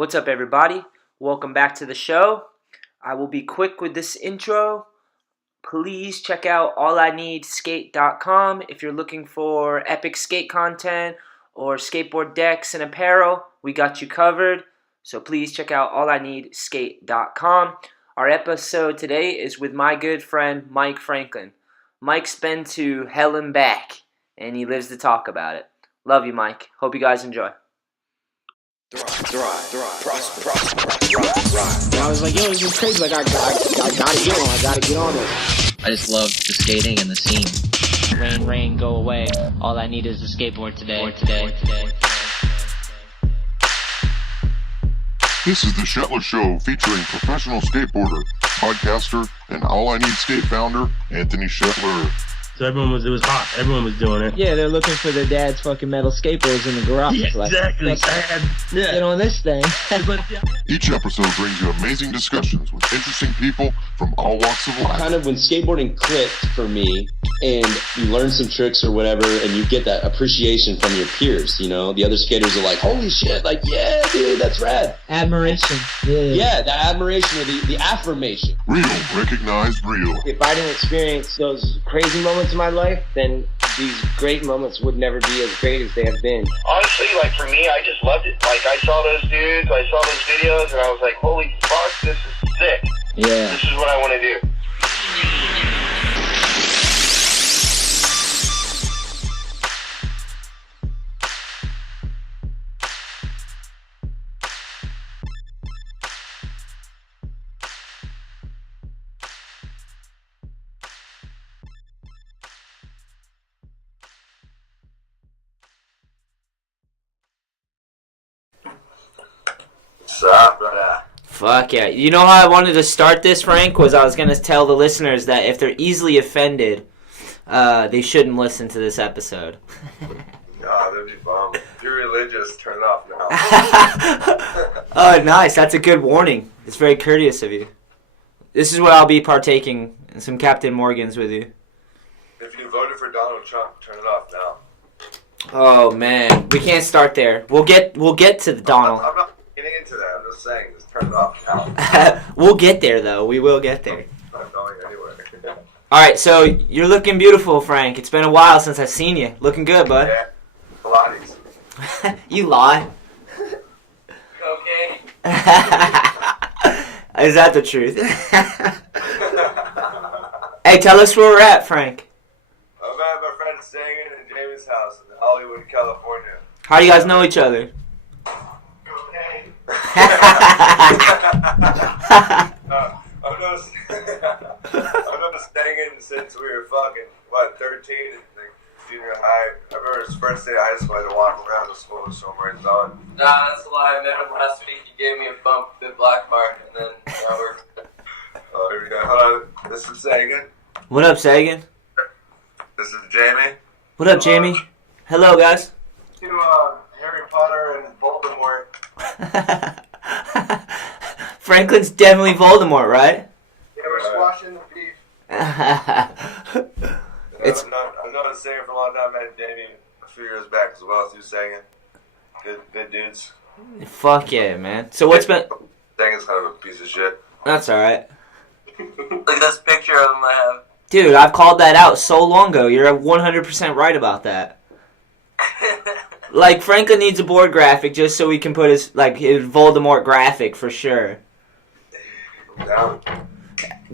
What's up, everybody? Welcome back to the show. I will be quick with this intro. Please check out allineedskate.com if you're looking for epic skate content or skateboard decks and apparel. We got you covered. So please check out allineedskate.com. Our episode today is with my good friend Mike Franklin. Mike's been to hell and back, and he lives to talk about it. Love you, Mike. Hope you guys enjoy. Thrive. And I was like, yo, this is crazy. Like, I gotta get on it. I just love the skating and the scene. Rain, go away. All I need is a skateboard today. This is the SHETLER Show featuring professional skateboarder, podcaster, and All I Need Skate founder, Anthony Shetler. So it was hot. Everyone was doing it. Yeah, they're looking for their dad's fucking metal skateboards in the garage. Yeah, like, exactly. Get on this thing. Each episode brings you amazing discussions with interesting people from all walks of life. Kind of when skateboarding clicked for me, and you learn some tricks or whatever, and you get that appreciation from your peers, you know? The other skaters are like, holy shit, like, yeah, dude, that's rad. Admiration. Yeah, the admiration or the affirmation. Real, recognized real. If I didn't experience those crazy moments in my life, then these great moments would never be as great as they have been. Honestly, like, for me, I just loved it. Like, I saw those dudes, I saw those videos, and I was like, holy fuck, this is sick. Yeah. This is what I want to do. Fuck yeah. You know how I wanted to start this, Frank? Was I was going to tell the listeners that if they're easily offended, they shouldn't listen to this episode. Nah, that'd be bummed. If you're religious, turn it off now. Oh, nice. That's a good warning. It's very courteous of you. This is what I'll be partaking in some Captain Morgans with you. If you voted for Donald Trump, turn it off now. Oh, man. We can't start there. We'll get to the Donald. I'm not getting into that. I'm just saying, just turn it off now. We'll get there, though. We will get there. I'm not going anywhere. All right, so you're looking beautiful, Frank. It's been a while since I've seen you. Looking good, bud. Yeah, Pilates. You lie. Okay. Is that the truth? Hey, tell us where we're at, Frank. I'm at my friend Sagan and Jamie's house in Hollywood, California. How do you guys know each other? Okay. I've known Sagan since we were fucking, 13 in junior high. I remember his first day of high school, I had to walk around the school with somewhere he's on. Nah, that's a lie. I met him last week. He gave me a bump at Black Bar, and then we're... Oh, here we go. Hold on. This is Sagan. What up, Sagan? This is Jamie. What up, Jamie? Hello, guys. To Harry Potter and Voldemort. Franklin's definitely Voldemort, right? Yeah, we're squashing the beef. It's... I've known Sagan for a long time. I met Jamie a few years back as well through Sagan. Good dudes. Fuck yeah, man. So what's been... Sagan's kind of a piece of shit. That's alright. Look at this picture of him I have. Dude, I've called that out so long ago. You're 100% right about that. Like, Franklin needs a board graphic just so he can put his Voldemort graphic for sure. Down.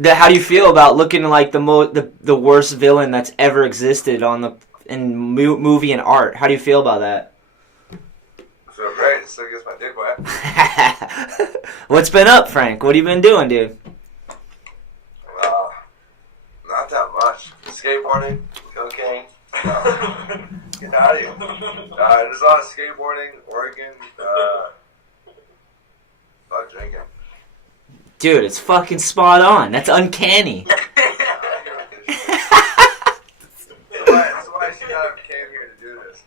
How do you feel about looking like the worst villain that's ever existed in movie and art? How do you feel about that? I feel great. It still gets my dick wet. What's been up, Frank? What have you been doing, dude? Not that much. Skateboarding, cocaine. Get out of here. There's a lot of skateboarding, Oregon. Fuck drinking. Dude, it's fucking spot on. That's uncanny. That's why she came here to do this.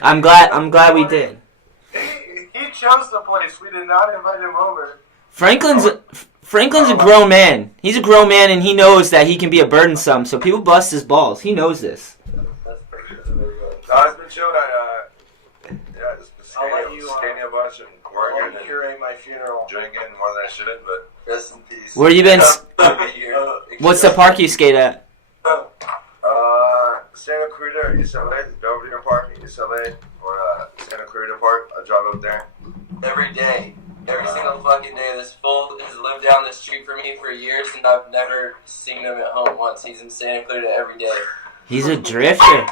I'm glad we did. He chose the place. We did not invite him over. Franklin's a grown man. He's a grown man, and he knows that he can be a burdensome. So people bust his balls. He knows this. That's pretty good. No, it's been chilled at just I'll let you skating a bunch and working and curate my funeral. drinking more than I should, but rest in peace. Where you been? What's the park you skate at? Santa Cruz, East LA, Belvedere Park in East LA, or Santa Cruz Park. I drive up there. Every day. Every single fucking day. This fool has lived down the street for me for years, and I've never seen him at home once. He's in Santa Clarita every day. He's a drifter.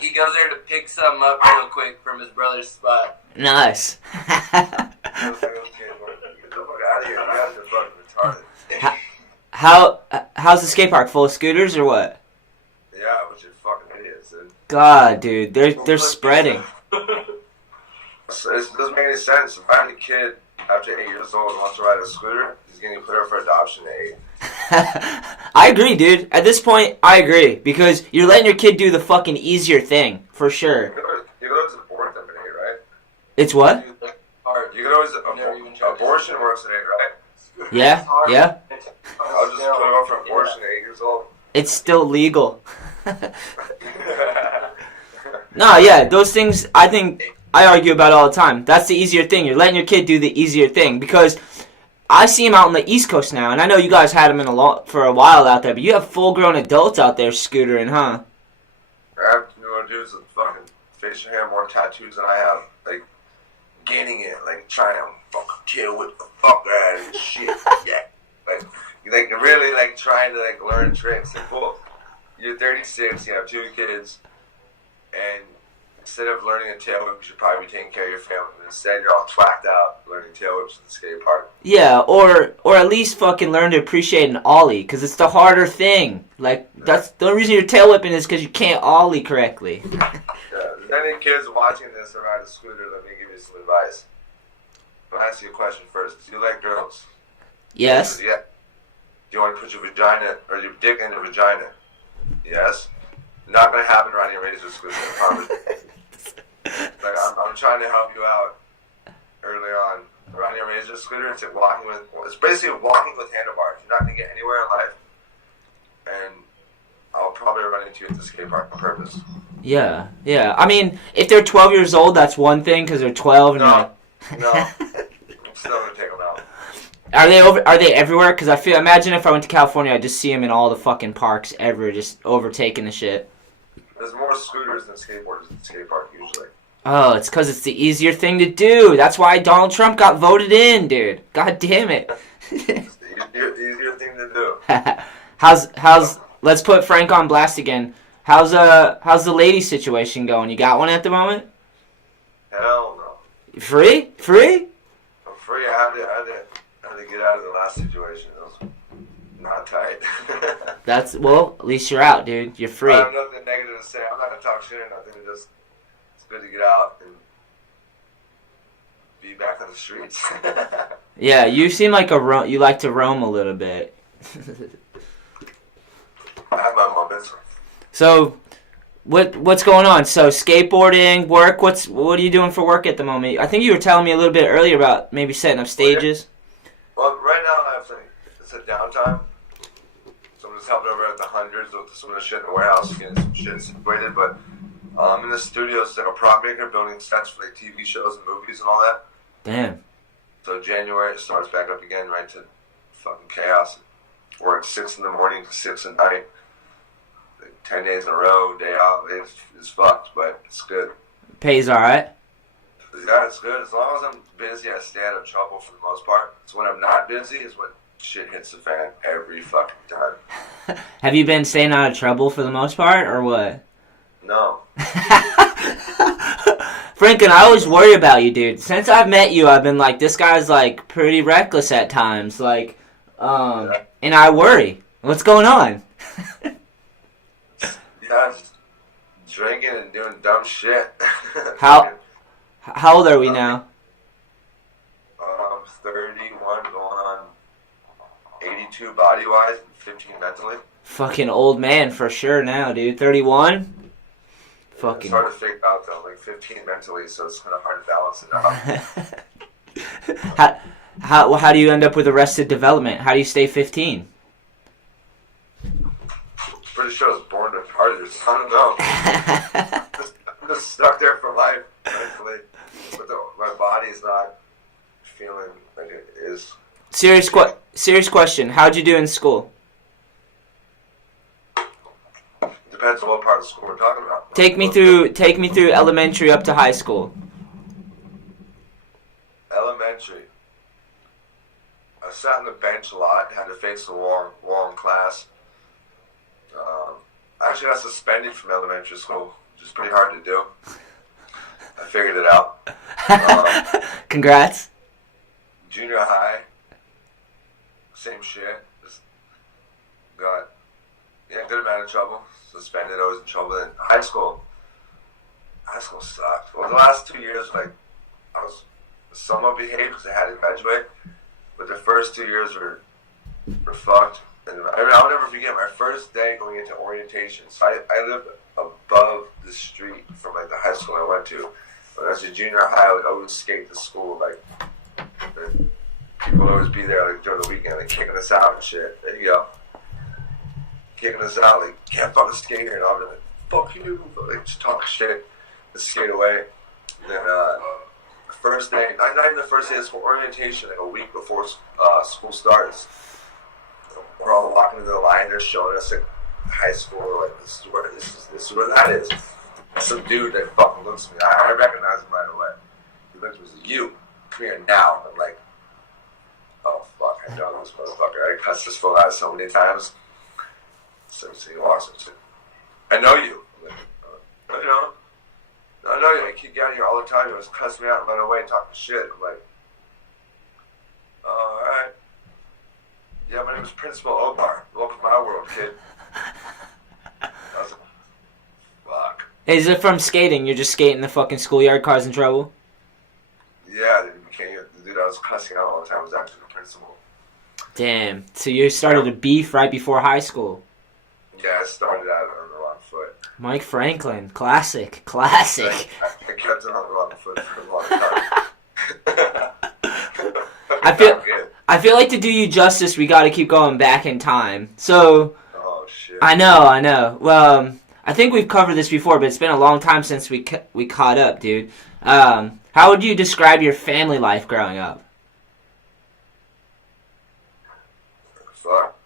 He goes there to pick something up real quick from his brother's spot. Nice. Get the fuck out of here. You guys are fucking retarded. How's the skate park? Full of scooters or what? Yeah, which is fucking idiots, dude. God, dude, they're spreading. It doesn't make any sense. If I had a kid after 8 years old and wants to ride a scooter, he's getting put up for adoption at 8. I agree, dude. At this point, I agree. Because you're letting your kid do the fucking easier thing, for sure. You could always abort them at 8, right? It's what? You could always, abortion works at 8, right? Yeah, yeah. I'll just put him up for abortion at 8 years old. It's still legal. No, yeah, those things, I think, I argue about all the time. That's the easier thing. You're letting your kid do the easier thing. Because I see him out on the East Coast now, and I know you guys had him for a while out there, but you have full-grown adults out there scootering, huh? I have dudes with fucking facial hair, more tattoos than I have. Like, gaining it, like, trying to fucking kill with the fuck out of this shit. Yeah. Like, really, like, trying to, like, learn tricks. Like, cool. You're 36, you have 2 kids, and instead of learning a tail whip, you should probably be taking care of your family. But instead, you're all twacked out learning tail whips at the skate park. Yeah, or at least fucking learn to appreciate an ollie, because it's the harder thing. Like, that's the only reason you're tail whipping is because you can't ollie correctly. Yeah, if there's any kids watching this that ride a scooter, let me give you some advice. I'll ask you a question first. Do you like girls? Yes. Yeah. Do you want to put your vagina or your dick in your vagina? Yes. Not going to happen riding a razor scooter, I promise. Like, I'm trying to help you out early on. Riding a razor scooter, it's like it's basically walking with handlebars. You're not going to get anywhere in life. And I'll probably run into you at the skate park on purpose. Yeah, yeah. I mean, if they're 12 years old, that's one thing, because they're 12 and No. I'm still going to take them out. Are they everywhere? Because imagine if I went to California, I'd just see them in all the fucking parks ever, just overtaking the shit. There's more scooters than skateboarders at the skate park, usually. Oh, it's because it's the easier thing to do. That's why Donald Trump got voted in, dude. God damn it. It's the easier thing to do. How's let's put Frank on blast again. How's the lady situation going? You got one at the moment? Hell no. Free? I'm free. I had to get out of the last situation. It was not tight. Well, at least you're out, dude. You're free. I have nothing negative to say. I'm not gonna talk shit or nothing. It's good to get out and be back on the streets. Yeah, you seem like you like to roam a little bit. I have my moments. So, what's going on? So, skateboarding, work. What are you doing for work at the moment? I think you were telling me a little bit earlier about maybe setting up stages. Well, right now it's a downtime. So I'm just helping over at the hundreds with some of the shit in the warehouse, getting some shit situated. But I'm in the studio, it's like a prop maker, building sets for like TV shows and movies and all that. Damn. So January it starts back up again, right to fucking chaos. Work 6 in the morning to 6 at night. Like 10 days in a row, day off. It's fucked, but it's good. Pays alright? Yeah, it's good. As long as I'm busy, I stay out of trouble for the most part. So when I'm not busy is when shit hits the fan every fucking time. Have you been staying out of trouble for the most part, or what? No. Franklin, I always worry about you, dude. Since I've met you, I've been like, this guy's like pretty reckless at times, like, and I worry. What's going on? Yeah, just drinking and doing dumb shit. How old are we now? I'm 31, going on 82 body-wise and 15 mentally. Fucking old man for sure now, dude. 31? Fucking. It's hard to figure out though, like 15 mentally, so it's kind of hard to balance it out. How do you end up with Arrested Development? How do you stay 15? Pretty sure I was born retarded or something. I don't know. I'm just stuck there for life, mentally. But my body's not feeling like it is. Serious question. How'd you do in school? Depends on what part of school we're talking about. Take me through elementary up to high school. Elementary. I sat on the bench a lot, had to face the wall in class. I actually got suspended from elementary school, which is pretty hard to do. I figured it out. Congrats. Junior high, same shit. Just got a good amount of trouble. Suspended, always in trouble. Then high school sucked. Well, the last 2 years, like, I was somewhat behaved because I had to graduate. But the first 2 years were fucked. And I'll never forget my first day going into orientation. So I lived above the street from like the high school I went to. When I was in junior high, I would always skate to school. Like, and people would always be there like during the weekend, like kicking us out and shit. There you go. Kicking us out, like, can't fucking skate here. And I'll be like, fuck you. Like, just talk shit and skate away. And then, the first day, not even the first day of school, orientation, like a week before school starts. We're all walking into the line. They're showing us like high school. Like this is where that is. Some dude that fucking looks at me. I recognize him right away. He looks at me and says, "You, come here now." I'm like, "Oh fuck, I know this motherfucker. I cussed this fool out so many times." So he walks up and says, "I know you." I'm like, "I know you. I keep getting here all the time. You always cuss me out and run away and talking shit." I'm like, "Oh, all right. Yeah, my name is Principal Omar. Welcome to my world, kid." I was like, fuck. Is it from skating? You're just skating the fucking schoolyard, cars in trouble? Yeah, the dude I was cussing out all the time was actually the principal. Damn. So you started a beef right before high school? Yeah, I started out on the wrong foot. Mike Franklin. Classic. I kept it on the wrong foot for a long time. I feel like to do you justice, we got to keep going back in time. So, oh shit. I know. Well, I think we've covered this before, but it's been a long time since we caught up, dude. How would you describe your family life growing up? Fuck,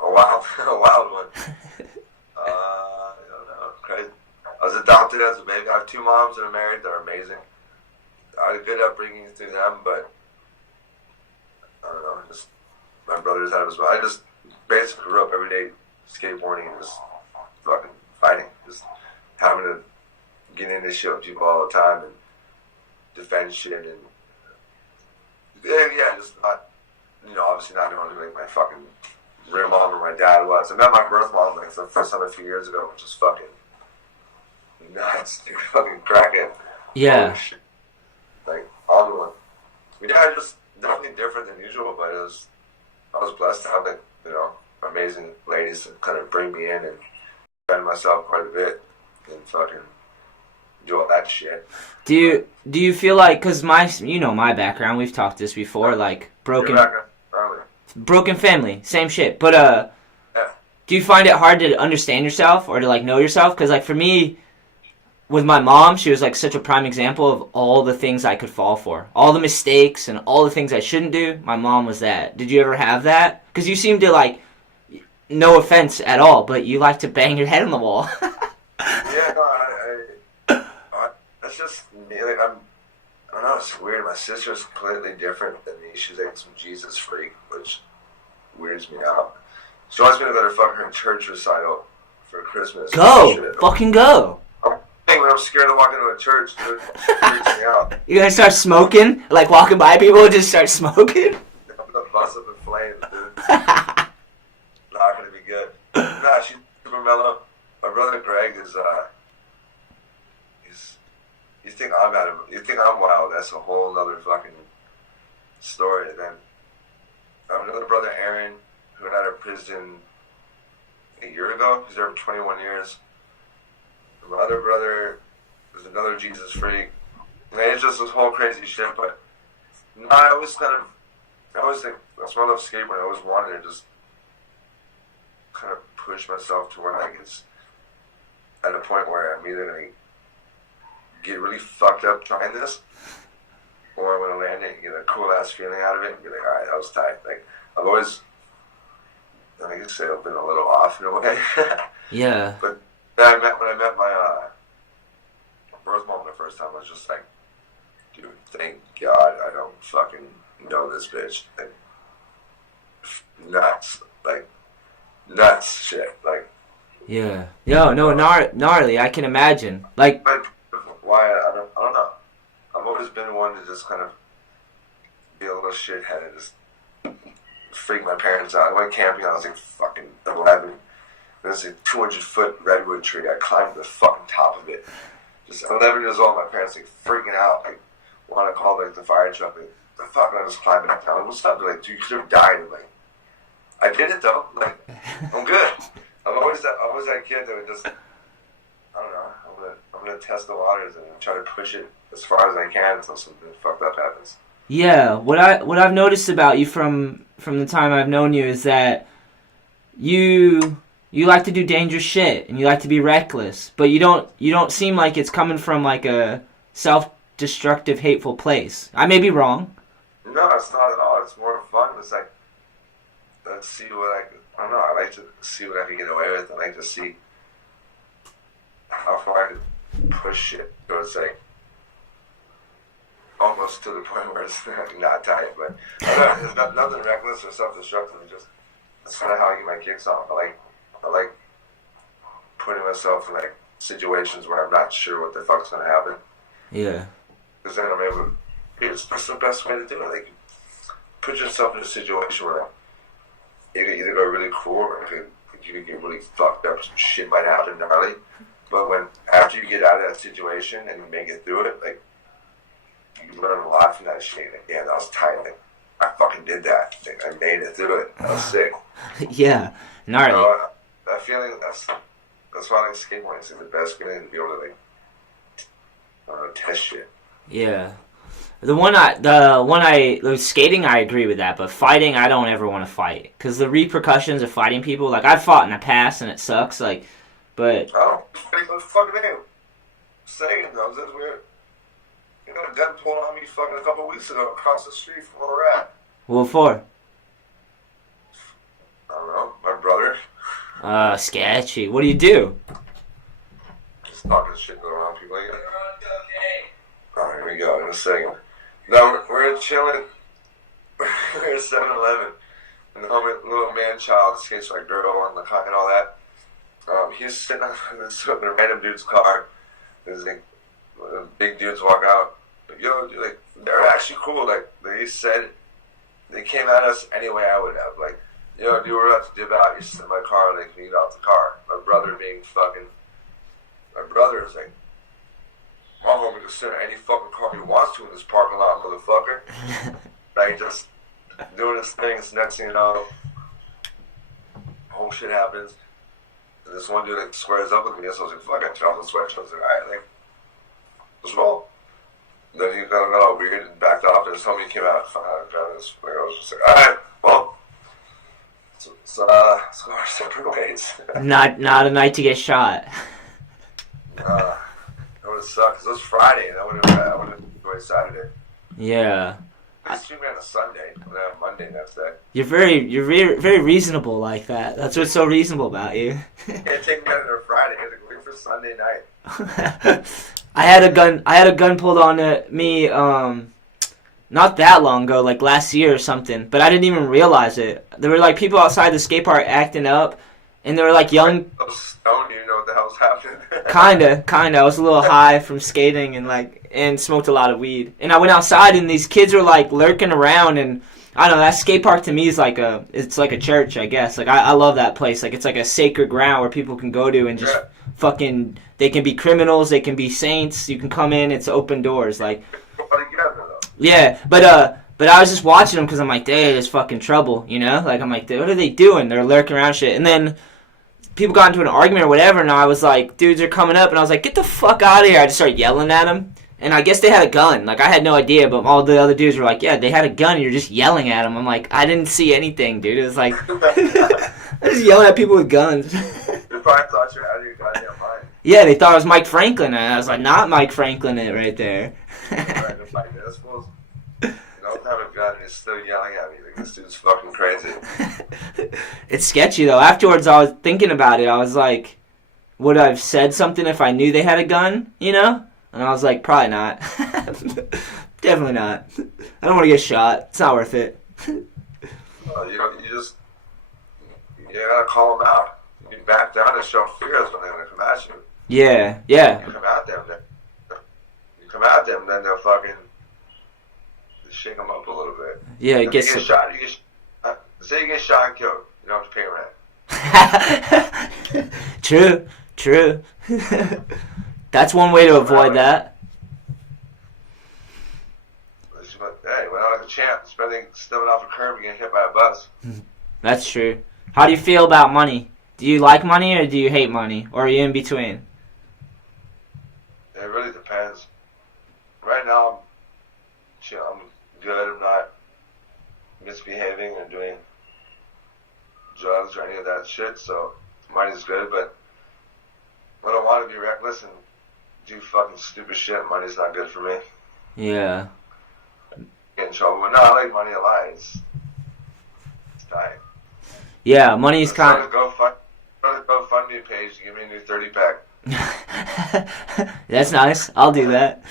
a wild one. I don't know. Crazy. I was adopted as a baby. I have two moms that are married. They're amazing. I had a good upbringing through them, but I don't know, just my brothers had it as well. I just basically grew up every day skateboarding and just fucking fighting, just having to get into shit with people all the time and defend shit and yeah, just not, obviously not knowing who like my fucking real mom or my dad was. I met my birth mom like for the first time a few years ago, which is fucking nuts, dude, fucking crackhead. Yeah. Like all the one. Yeah, just definitely different than usual, but I was blessed to have like, amazing ladies to kind of bring me in and defend myself quite a bit and fucking do all that shit. Do you feel like, cause my background, we've talked this before, like broken family, same shit. But yeah. Do you find it hard to understand yourself or to like know yourself? Cause like for me, with my mom, she was like such a prime example of all the things I could fall for. All the mistakes and all the things I shouldn't do, my mom was that. Did you ever have that? Because you seem to like, no offense at all, but you like to bang your head on the wall. Yeah, no, that's just me. Like, I don't know, it's weird. My sister's completely different than me. She's like some Jesus freak, which weirds me out. She wants me to go to fucking church recital for Christmas. Go! Fucking go! When I'm scared to walk into a church, dude, it freaks me out. You're gonna start smoking? Like walking by people and just start smoking? I'm gonna bust up in flames, dude. Not gonna be good. Nah, she's super mellow. My brother Greg is, you think I'm wild, that's a whole nother fucking story. And then I have another brother, Aaron, who got out of prison a year ago. He's there for 21 years. My other brother was another Jesus freak. And it's just this whole crazy shit, but I always think, that's why I love skateboarding. I always wanted to just kind of push myself to where like it's at a point where I'm either going to get really fucked up trying this, a cool ass feeling out of it and be like, all right, that was tight. Like I've always, I guess I've been a little off in a way. Yeah. But when I met my birth mom the first time, I was just like, dude, thank God I don't fucking know this bitch. Like, nuts shit. Like, yeah. Yo, no, gnarly. I can imagine. Like why? I don't know. I've always been one to just kind of be a little shithead and just freak my parents out. I went camping. I was like fucking 11. There's a 200-foot redwood tree. I climbed the fucking top of it. Just 11 years old. My parents like freaking out. Like, want to call like the fire truck. Like, the fuck, I was climbing up down. What's up? They're like, dude, you could have died. I'm like, I did it though. Like, I'm good. I'm always that kid that would just, I don't know. I'm gonna test the waters and try to push it as far as I can until something fucked up happens. Yeah, what I've noticed about you from the time I've known you is that you like to do dangerous shit and you like to be reckless, but you don't seem like it's coming from like a self-destructive, hateful place. I may be wrong. No, it's not at all. It's more fun. It's like, let's see what I don't know. I like to see what I can get away with. I like to see how far I can push shit. So it's like almost to the point where it's not tight, but there's nothing reckless or self-destructive. Just that's kind of how I get my kicks off. I like putting myself in like situations where I'm not sure what the fuck's gonna happen. Yeah. Because then I'm able to. That's the best way to do it. Like, put yourself in a situation where you can either go really cool or you can get really fucked up. Some shit might happen gnarly. But after you get out of that situation and you make it through it, like, you learn a lot from that shit. Like, yeah, that was tight. Like, I fucking did that. Like, I made it through it. That was sick. Yeah, gnarly. That feeling, that's why I like skateboarding. It's like the best feeling to be able to, like, test shit. Yeah. The skating, I agree with that, but fighting, I don't ever want to fight. Because the repercussions of fighting people, like, I've fought in the past and it sucks, like, but... Oh, what the fuck are they saying, though? That's weird. You got a gun pulled on me fucking a couple weeks ago across the street from where we're at. What for? I don't know, my brother. Sketchy. What do you do? Just talking shit going on people. Like, oh, here we go, in a second. No, we're chilling. We're at 7-Eleven. And the little man-child skates like girl and the cock and all that. He's sitting on a random dude's car. There's like big dudes walk out. Like, yo, dude, like, they're actually cool. Like, they said they came at us any way I would have. Like, yo, dude, we're about to dip out. You sit in my car and they can get out the car. My brother is like, my homie can sit in any fucking car he wants to in this parking lot, motherfucker. Like, just doing his thing. It's next thing you know, whole shit happens. And this one dude like squares up with me, so I was like, fuck, I took off the sweatshirt. I was like, alright, like, let's roll. And then he got all weird and backed off, and his homie came out and grabbed his finger. I was just like, alright, well, so our separate ways. Not a night to get shot. That would have sucked, because it was Friday, and I would have enjoyed Saturday. Yeah. I streamed on a Sunday, and then on Monday next day. You're very reasonable like that. That's what's so reasonable about you. Can't take me out on a Friday. I had to wait for Sunday night. I had a gun pulled on me not that long ago, like last year or something, but I didn't even realize it. There were like people outside the skate park acting up, and they were like young. I was stoned, you know what the hell's happening. Kinda. I was a little high from skating and smoked a lot of weed. And I went outside and these kids were like lurking around, and I don't know, that skate park to me is like it's like a church, I guess. Like I love that place. Like it's like a sacred ground where people can go to and just fucking, they can be criminals, they can be saints, you can come in, it's open doors, like. Yeah, but I was just watching them because I'm like, there's fucking trouble, you know? Like, I'm like, what are they doing? They're lurking around shit. And then people got into an argument or whatever, and I was like, dudes are coming up, and I was like, get the fuck out of here. I just started yelling at them. And I guess they had a gun. Like, I had no idea, but all the other dudes were like, yeah, they had a gun, and you're just yelling at them. I'm like, I didn't see anything, dude. It was like, I was just yelling at people with guns. They probably thought you were out of your goddamn mind. Yeah, they thought it was Mike Franklin, and I was like, not Mike Franklin it right there. I suppose. You know, have a gun and he's still yelling at me. Like, this dude's fucking crazy. It's sketchy though. Afterwards, I was thinking about it. I was like, would I have said something if I knew they had a gun? You know? And I was like, probably not. Definitely not. I don't want to get shot. It's not worth it. You gotta call them out. You back down and show fears when they're gonna come at you. Yeah. You come at them, then they'll fucking shake them up a little bit. Yeah, it gets. Say you get shot and killed, you don't have to pay rent. True. That's one way to avoid that. Hey, when I was a champ, stepping off a curb and getting hit by a bus. That's true. How do you feel about money? Do you like money or do you hate money? Or are you in between? It really depends. Right now, I'm good. I'm not misbehaving or doing drugs or any of that shit, so money's good. But when I want to be reckless and do fucking stupid shit, money's not good for me. Yeah. Get in trouble. But no, I like money a lot. It's dying. Yeah, money's kind of... GoFundMe page to give me a new 30-pack. That's nice. I'll do that.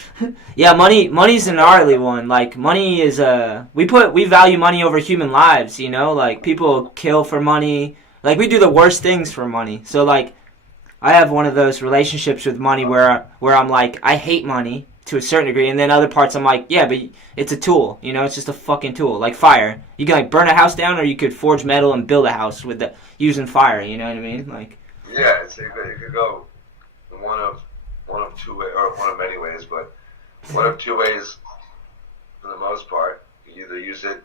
Yeah, money's a gnarly one. Like, money is we value money over human lives, you know? Like, people kill for money. Like, we do the worst things for money. So, like, I have one of those relationships with money where I'm like, I hate money to a certain degree, and then other parts I'm like, yeah, but it's a tool, you know? It's just a fucking tool. Like fire. You can, like, burn a house down, or you could forge metal and build a house using fire, you know what I mean? Like, yeah, it could go one of two ways, or one of many ways, but one of two ways for the most part. You either use it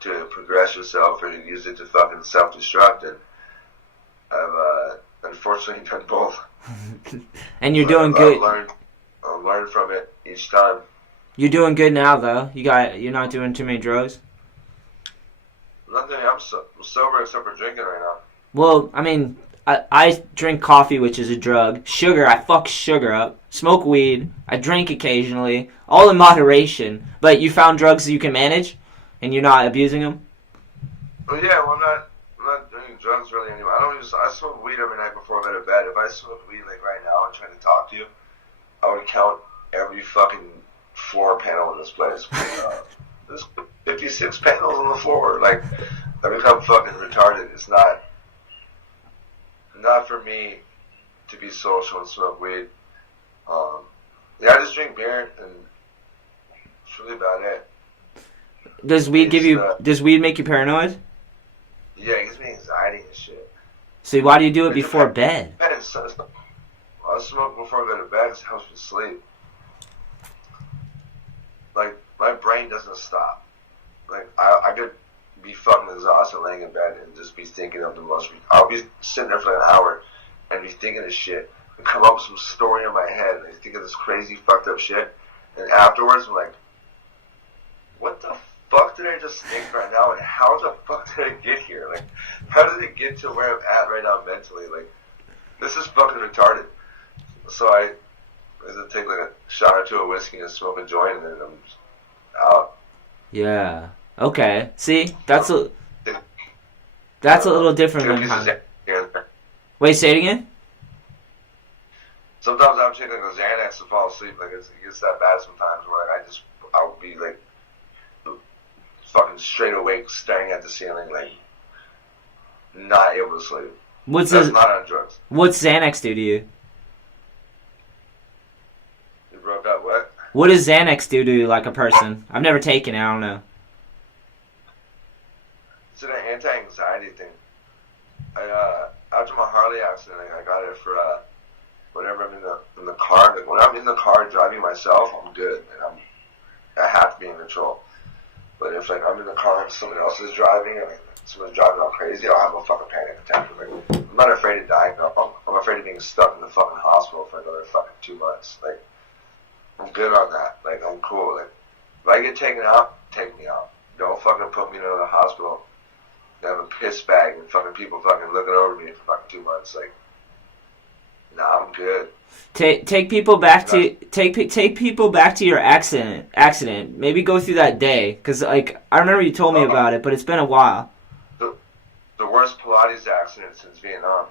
to progress yourself, or you use it to fucking self-destruct, and I've unfortunately done both. And you're doing good. I've learned from it each time. You're doing good now, though. You're not doing too many drugs. Nothing. I'm sober except for drinking right now. Well, I mean, I drink coffee, which is a drug. Sugar, I fuck sugar up. Smoke weed. I drink occasionally. All in moderation. But you found drugs that you can manage, and you're not abusing them? Well, yeah. Well, I'm not doing drugs really anymore. I smoke weed every night before I go to bed. If I smoke weed like right now and trying to talk to you, I would count every fucking floor panel in this place. There's 56 panels on the floor. Like, I become fucking retarded. It's not for me to be social and smoke weed. Yeah, I just drink beer, and that's really about it. Does weed make you paranoid? Yeah, it gives me anxiety and shit. So why do you do it before bed? I smoke before I go to bed because it helps me sleep. Like, my brain doesn't stop. Like, I could be fucking exhausted laying in bed and just be thinking of the most... I'll be sitting there for like an hour and be thinking of shit and come up with some story in my head and I think of this crazy fucked up shit. And afterwards, I'm like, what the fuck did I just think right now? And how the fuck did I get here? Like, how did it get to where I'm at right now mentally? Like, this is fucking retarded. So I take like a shot or two of whiskey and smoke a joint, and then I'm out. Yeah. Okay. See, that's a little different than Wait, say it again. Sometimes I'm taking a Xanax to fall asleep. Like it gets that bad sometimes, where I'll be like fucking straight awake, staring at the ceiling, like not able to sleep. That's not on drugs. What's Xanax do to you? You broke up what? What does Xanax do to like a person? I've never taken it. I don't know. It's an anti-anxiety thing. After my Harley accident, I got it for whenever I'm in the car. Like, when I'm in the car driving myself, I'm good. And I have to be in control. But if like I'm in the car and someone else is driving, and someone's driving all crazy, I'll have a fucking panic attack. Like, I'm not afraid of dying. I'm afraid of being stuck in the fucking hospital for another fucking 2 months. Like, I'm good on that. Like, I'm cool. Like, if I get taken out, take me out. Don't fucking put me in another hospital. I have a piss bag and fucking people fucking looking over me for fucking 2 months. Like, Nah, I'm good. Take people back to take people back to your accident. Maybe go through that day, because like I remember you told me about it, but it's been a while. The worst Pilates accident since Vietnam.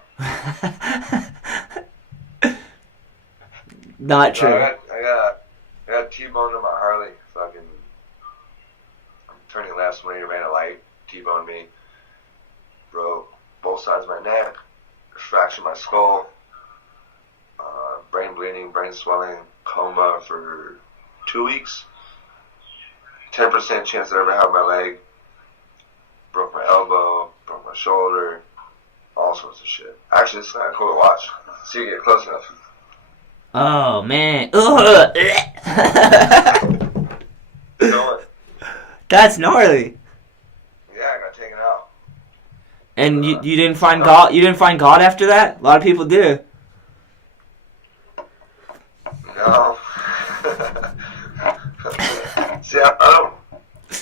Not true. I got T-boned on my Harley. Fucking, I'm turning left when he ran a light. T-boned me. Broke both sides of my neck. Fractured my skull. Brain bleeding, brain swelling, coma for 2 weeks. 10% chance that I ever have my leg. Broke my elbow, broke my shoulder, all sorts of shit. Actually, it's not cool to watch. See you get close enough. Oh man. That's gnarly. Yeah, I got taken out. And you didn't find God? You didn't find God after that? A lot of people do. No. See, I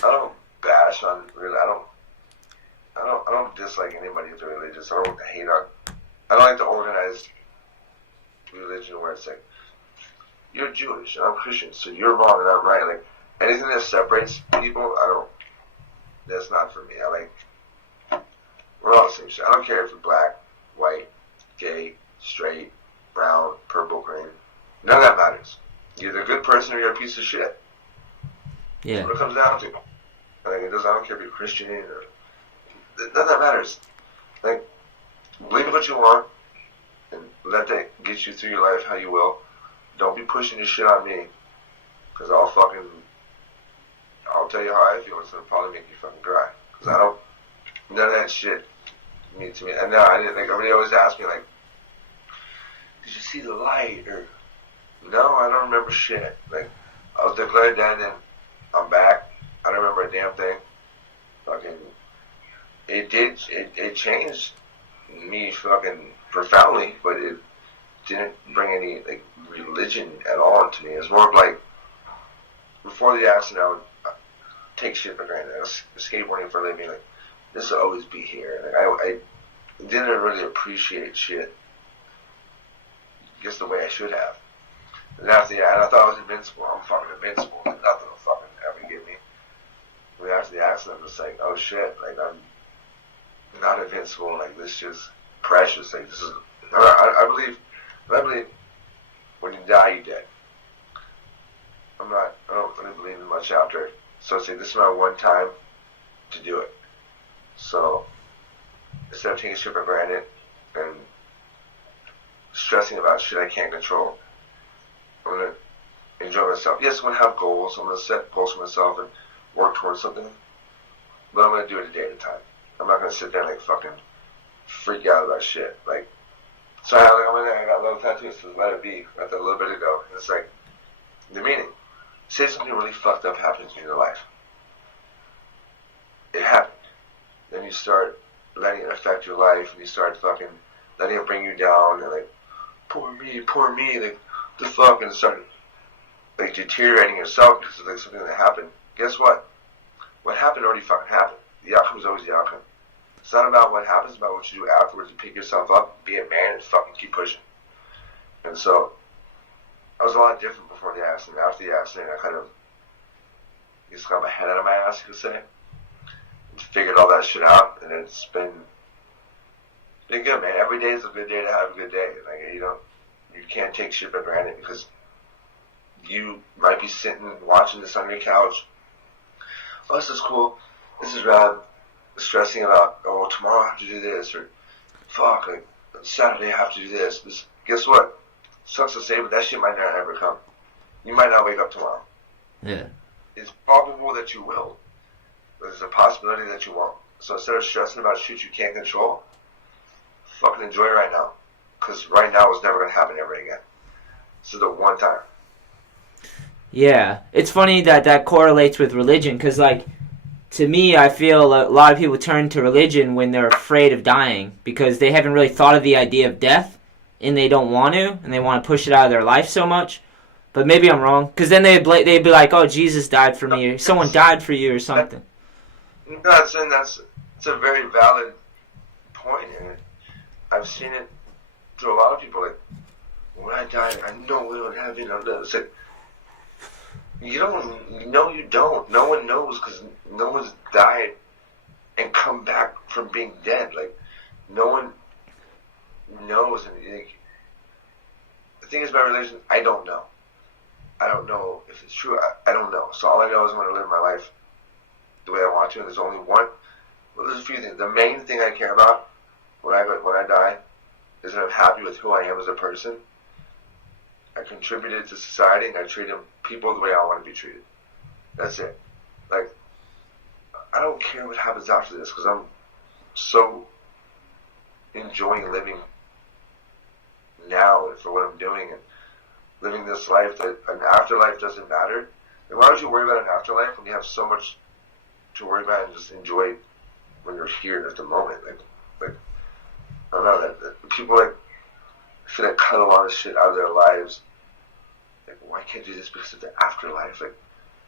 don't bash on really. I don't dislike anybody if they're religious. I don't hate on. I don't like the organized religion where it's like you're Jewish and I'm Christian, so you're wrong and I'm right. Like anything that separates people, that's not for me. We're all the same shit. I don't care if you're black, white, gay, straight, brown, purple, green. None of that matters. You're either a good person or you're a piece of shit. Yeah. That's what it comes down to. I don't care if you're Christian or none of that matters. Like, believe in what you want and let that get you through your life how you will. Don't be pushing your shit on me, because I'll tell you how I feel. It's gonna probably make you fucking cry. Because none of that shit mean to me. And no, I didn't. Like everybody always asks me, like, did you see the light? Or no, I don't remember shit. Like, I was declared dead and I'm back. I don't remember a damn thing. Fucking, it changed me fucking profoundly, but it didn't bring any like religion at all into me. It was more of like, before the accident, I would take shit for granted. I was skateboarding for a living, like, this will always be here. Like, I didn't really appreciate shit just the way I should have. And after that, I thought I was invincible. I'm fucking invincible. Like, nothing will fucking ever get me. And after the accident, I'm just like, oh shit, like, I'm not invincible. Like, this is just precious. Like, this is, I believe when you die, you're dead. I don't really believe in much after. So it's like, this is my one time to do it. So instead of taking shit for granted and stressing about shit I can't control, I'm going to enjoy myself. Yes, I'm going to have goals. I'm going to set goals for myself and work towards something. But I'm going to do it a day at a time. I'm not going to sit there and like fucking freak out about shit. Like, so I got a little tattoo that says let it be a little bit ago. And it's like, the meaning. Say something really fucked up happens in your life. It happened. Then you start letting it affect your life, and you start fucking letting it bring you down, and like, poor me, like, the fuck, and start like deteriorating yourself because of like something that happened. Guess what? What happened already fucking happened. The outcome is always the outcome. It's not about what happens, it's about what you do afterwards to pick yourself up, be a man, and fucking keep pushing. And so, I was a lot different before the accident. After the accident, I kind of just got my head out of my ass, you could say. And figured all that shit out, and it's been good, man. Every day is a good day to have a good day. Like, you can't take shit for granted, because you might be sitting watching this on your couch. Oh, this is cool. This is rad. Stressing about, oh, tomorrow I have to do this, or fuck, like, Saturday I have to do this. Guess what? Sucks to say, but that shit might not ever come. You might not wake up tomorrow. Yeah. It's probable that you will. But there's a possibility that you won't. So instead of stressing about shit you can't control, fucking enjoy it right now. Because right now is never going to happen ever again. This is the one time. Yeah. It's funny that correlates with religion, because, like, to me, I feel a lot of people turn to religion when they're afraid of dying, because they haven't really thought of the idea of death, and they don't want to, and they want to push it out of their life so much. But maybe I'm wrong, because then they'd be like, oh, Jesus died for me, or someone died for you, or something. It's a very valid point, and I've seen it to a lot of people. Like, when I die, I know we don't have it. It's like, you don't. No, you don't. No one knows because no one's died and come back from being dead. Like, no one knows. And like, the thing is about religion, I don't know. I don't know if it's true. I don't know. So all I know is I'm going to live my life the way I want to. And there's only one. Well, there's a few things. The main thing I care about when I die is that I'm happy with who I am as a person. I contributed to society and I treat people the way I want to be treated. That's it. Like, I don't care what happens after this because I'm so enjoying living now for what I'm doing and living this life that an afterlife doesn't matter. And why would you worry about an afterlife when you have so much to worry about and just enjoy when you're here at the moment? Like I don't know, that people like feel like cut a lot of shit out of their lives. Like, why can't you do this because of the afterlife? Like,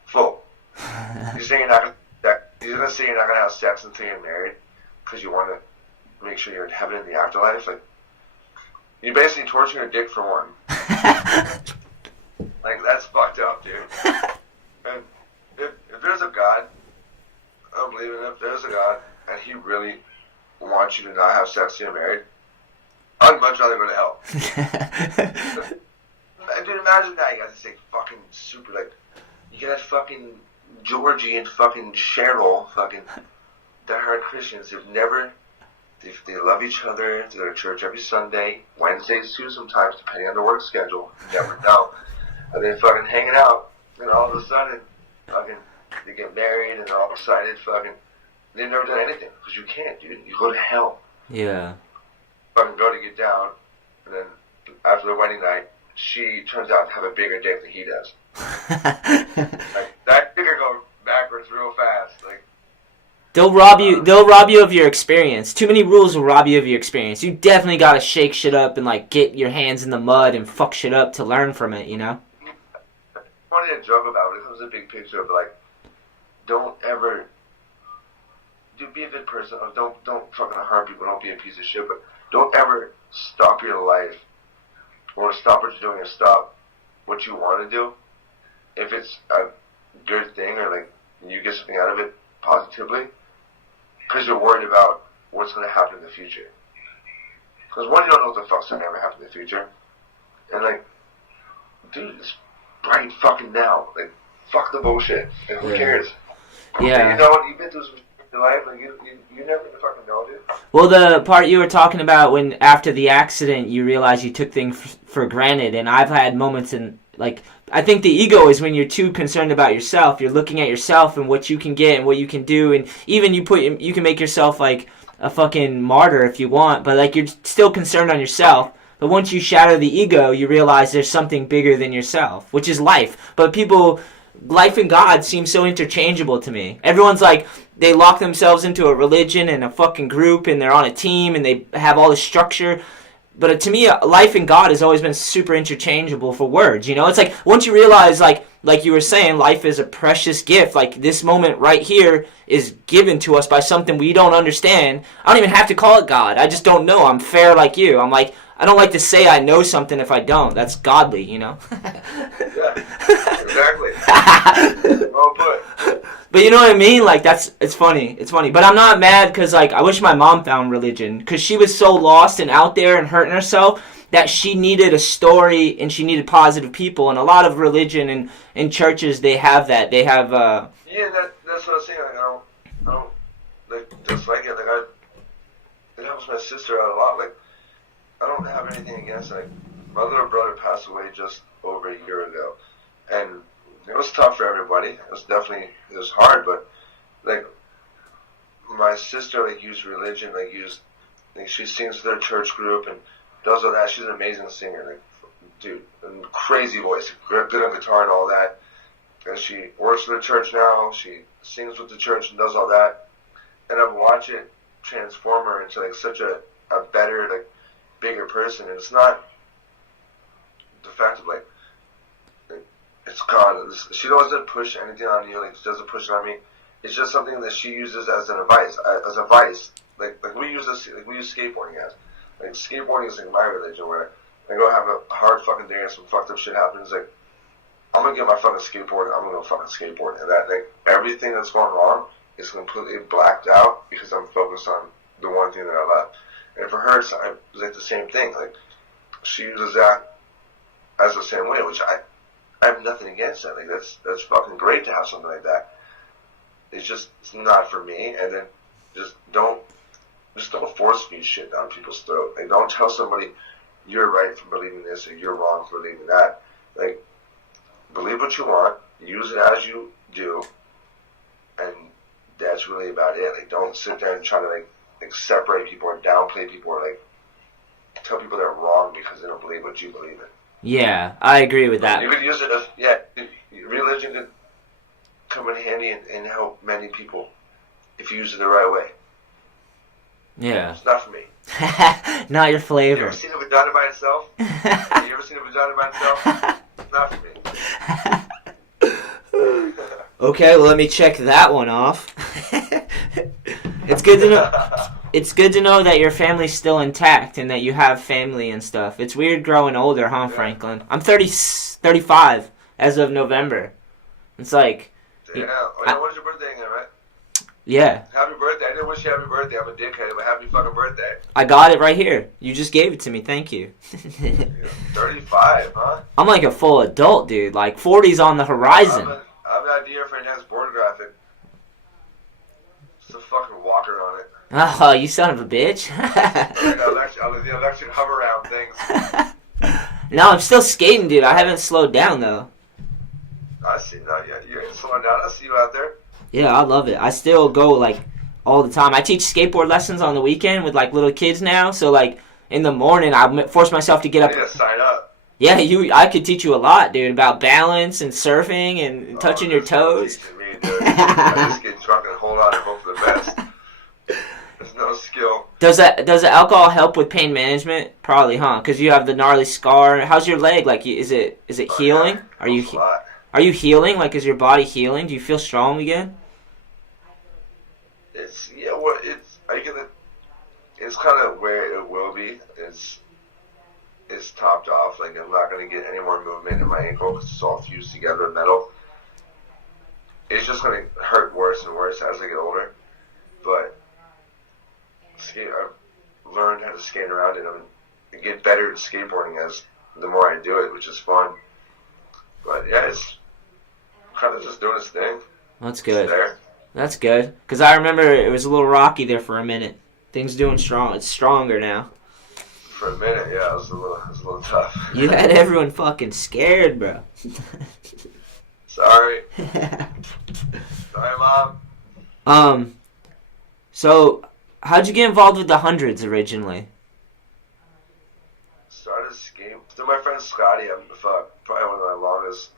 fool. You're saying you're not gonna say you're not gonna have sex until you're married because you want to make sure you're in heaven in the afterlife? Like, you're basically torturing your dick for one. Like, that's fucked up, dude. And if there's a God, I don't believe in it. If there's a God and he really wants you to not have sex till you're married, I'd much rather go to hell. Dude, imagine that. You got this like fucking super, like, you got fucking Georgie and fucking Cheryl, fucking diehard Christians who've never, they love each other, they go to church every Sunday, Wednesdays too sometimes, depending on the work schedule. You never know. And they're fucking hanging out, and all of a sudden, fucking, they get married, and they're all excited, fucking, they've never done anything, because you can't, dude. You go to hell. Yeah. Fucking go to get down, and then after the wedding night, she turns out to have a bigger dick than he does. Like, that dick will go backwards real fast. Like, they'll rob you of your experience. Too many rules will rob you of your experience. You definitely gotta shake shit up and like get your hands in the mud and fuck shit up to learn from it, you know? Funny to joke about it. It was a big picture of like, don't ever be a good person. Don't fucking harm people. Don't be a piece of shit. But don't ever stop your life or stop what you're doing or stop what you want to do if it's a good thing or like you get something out of it positively, because you're worried about what's going to happen in the future. Because one, you don't know what the fuck's going to ever happen in the future, and like, dude, it's right fucking now. Like, fuck the bullshit. Like, who cares? Yeah. You know what? You've been through some shit in your life. Like, you never fucking know, dude. Well, the part you were talking about when after the accident you realize you took things for granted, and I've had moments in, like, I think the ego is when you're too concerned about yourself. You're looking at yourself and what you can get and what you can do, and even you can make yourself like a fucking martyr if you want, but like you're still concerned on yourself. But once you shatter the ego, you realize there's something bigger than yourself, which is life. But life and God seem so interchangeable to me. Everyone's like, they lock themselves into a religion and a fucking group, and they're on a team, and they have all the structure. But to me, life and God has always been super interchangeable for words, you know? It's like, once you realize, like you were saying, life is a precious gift. Like, this moment right here is given to us by something we don't understand. I don't even have to call it God. I just don't know. I'm fair like you. I'm like, I don't like to say I know something if I don't. That's godly, you know? Yeah, exactly. Well put. But you know what I mean? Like, it's funny. It's funny. But I'm not mad because, like, I wish my mom found religion. Because she was so lost and out there and hurting herself that she needed a story and she needed positive people. And a lot of religion and in churches, they have that. They have, Yeah, that's what I was saying. Like, I don't like, dislike it. Like, it helps my sister out a lot. Like, I don't have anything against it. Like, my little brother passed away just over a year ago. And it was tough for everybody. It was hard, but like, my sister like used religion, like she sings with her church group and does all that. She's an amazing singer, like, dude, and crazy voice, good on guitar and all that. And she works for the church now. She sings with the church and does all that. And I've watched it transform her into like such a better, like, bigger person. And it's not the fact of like it's God. She doesn't push anything on you. Like, she doesn't push it on me. It's just something that she uses as an advice, as a vice. Like we use skateboarding as. Like, skateboarding is like my religion, where I go have a hard fucking day and some fucked up shit happens, like, I'm gonna get my fucking skateboard, I'm gonna go fucking skateboard. And that, like, everything that's going wrong is completely blacked out because I'm focused on the one thing that I love. And for her, it's like the same thing. Like, she uses that as the same way, which I have nothing against that. Like, that's fucking great to have something like that. It's not for me. And then just don't force feed shit down people's throat. Like, don't tell somebody you're right for believing this or you're wrong for believing that. Like, believe what you want, use it as you do, and that's really about it. Like, don't sit there and try to like separate people or downplay people or like tell people they're wrong because they don't believe what you believe in. Yeah, I agree with that. You could use it as, religion could come in handy and help many people if you use it the right way. Yeah. It's not for me. Not your flavor. You ever seen a vagina by itself? You ever seen a vagina by itself? Not for me. Okay, well, let me check that one off. It's good to know. It's good to know that your family's still intact and that you have family and stuff. It's weird growing older, huh, Franklin? I'm 35 as of November. It's like... Yeah. When's your birthday again, right? Yeah. Happy birthday. I didn't wish you happy birthday. I'm a dickhead, but happy fucking birthday. I got it right here. You just gave it to me. Thank you. 35, huh? I'm like a full adult, dude. Like, 40's on the horizon. I have an idea for your next board graphic. Just a fucking walker on it. Oh, you son of a bitch. The electric hover around things. No, I'm still skating, dude. I haven't slowed down, though. I see. No, yeah, you ain't slowing down. I see you out there. Yeah, I love it. I still go, like, all the time. I teach skateboard lessons on the weekend with, like, little kids now. So, like, in the morning, I force myself to get up. Yeah, sign up. Yeah, I could teach you a lot, dude, about balance and surfing and touching your toes. Me, dude. I just get drunk and hold on and hope for the best. There's no skill. Does the alcohol help with pain management? Probably, huh? Because you have the gnarly scar. How's your leg? Like, is it healing? Yeah, Are you healing? Like, is your body healing? Do you feel strong again? It's kind of where it will be. It's topped off. Like, I'm not gonna get any more movement in my ankle because it's all fused together with metal. It's just gonna hurt worse and worse as I get older. But I've learned how to skate around it. I get better at skateboarding as the more I do it, which is fun. But yeah, it's kind of just doing its thing. That's good. That's good. Because I remember it was a little rocky there for a minute. Things doing strong. It's stronger now. For a minute, yeah, it was a little tough. You had everyone fucking scared, bro. Sorry. Sorry, Mom. So, how'd you get involved with the hundreds originally? Started skating through my friend Scotty. I'm probably one of my longest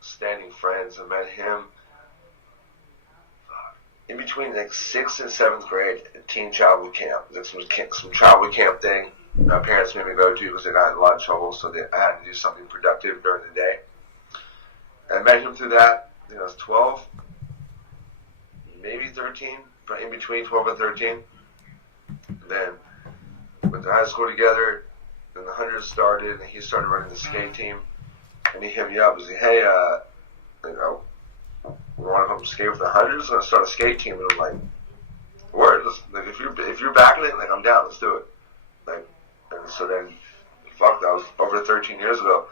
standing friends. I met him in between like 6th and 7th grade at teen childhood camp. Like some childhood camp thing my parents made me go to because they got in a lot of trouble, so I had to do something productive during the day. I met him through that. I think I was 12, maybe 13, in between 12 and 13. And then went to high school together. Then the hundreds started, and he started running the skate team. And he hit me up and said, "Hey, we want to come skate with the hundreds. I'm gonna start a skate team." And I'm like, "Word, like if you're backing it, like I'm down. Let's do it." Like, and so then, that was over 13 years ago.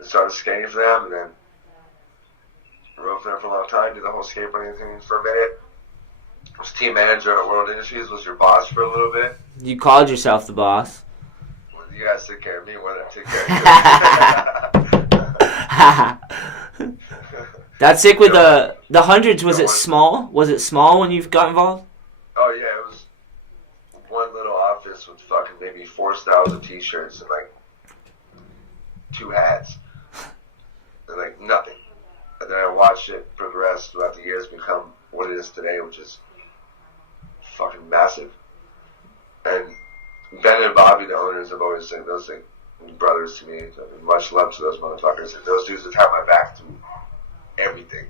I started skating for them, and then rode for them for a long time. Did the whole skateboarding thing for a minute. Was team manager at World Industries. Was your boss for a little bit. You called yourself the boss. Well, you guys take care of me more than I take care of you. That's sick with the hundreds. Was it small? Was it small when you got involved? Oh yeah, it was one little office with fucking maybe 4 styles of t-shirts and like 2 hats and like nothing. And then I watched it progress throughout the years, become what it is today, which is fucking massive. And Ben and Bobby, the owners, have always said those like brothers to me. I mean, much love to those motherfuckers. And those dudes have had my back through everything.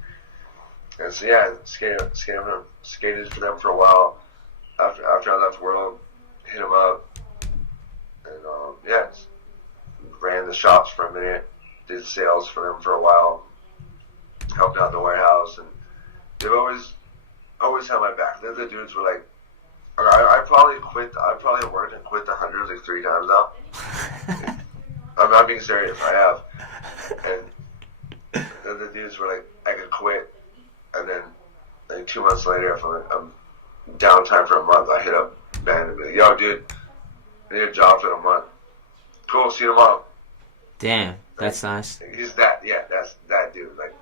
And so yeah, skated for them for a while. After I left World, hit them up, and yeah, ran the shops for a minute, did sales for them for a while, helped out the warehouse, and they've always had my back. They're the dudes were like, I probably worked and quit the hundreds like 3 times now. I'm not being serious, I have. And the dudes were like, I could quit, and then like 2 months later, if I'm downtime for a month, I hit up Ben and be like, yo, dude, I need a job for a month. Cool, see you tomorrow. Damn, that's nice. He's that, yeah, that's that dude. Like,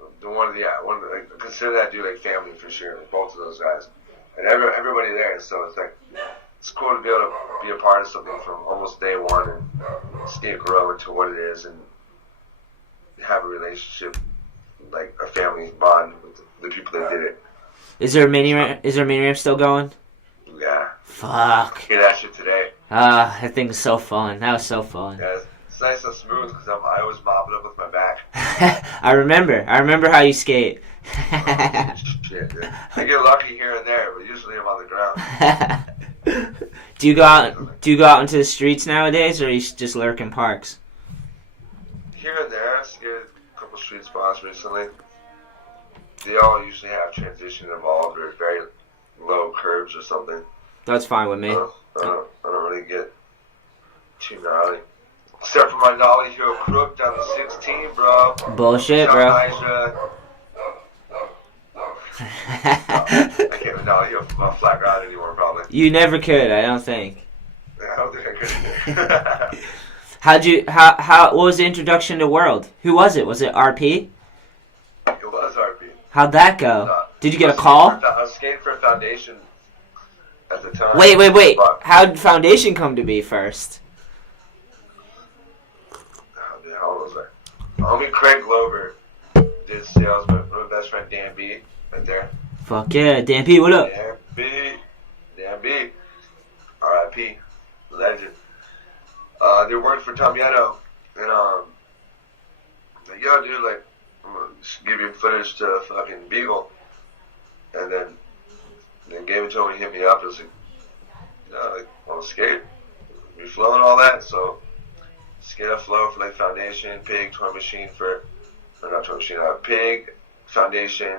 like, consider that dude like family for sure. Like, both of those guys, and everybody there. So it's like, it's cool to be able to be a part of something from almost day one and see it grow into what it is and have a relationship, like a family bond with the people that did it. Is there a mini ramp still going? Yeah. Fuck. Get that shit today. That thing's so fun. That was so fun. Yeah, it's nice and smooth because I always mop it up with my back. I remember how you skate. Shit, dude. I get lucky here and there, but usually I'm on the ground. Do you go out into the streets nowadays, or you just lurk in parks? Here and there, I skated a couple street spots recently. They all usually have transition involved or very low curves or something. That's fine with me. I don't really get too gnarly. Except for my Nolly Hill crook down to 16, bro. Bullshit, bro. I can't Nolly Hill flat ground anymore, probably. You never could, I don't think. I don't think I could. What was the introduction to World? Who was it? Was it RP? It was RP. How'd that go? Did you get a call? I was skating for Foundation at the time. Wait. How did Foundation come to be first? How old was I? Homie Craig Glover did sales with my best friend Dan B. Right there. Fuck yeah, Dan P, what up? Dan B. R.I.P. Legend. They worked for Tomietto, and like, yo, dude, like, I'm gonna just give you footage to fucking Beagle, and then gave it to him. He hit me up. I was like, like, want to skate? We flow and all that, so skate a flow for like Foundation, Pig, Toy Machine Pig, Foundation,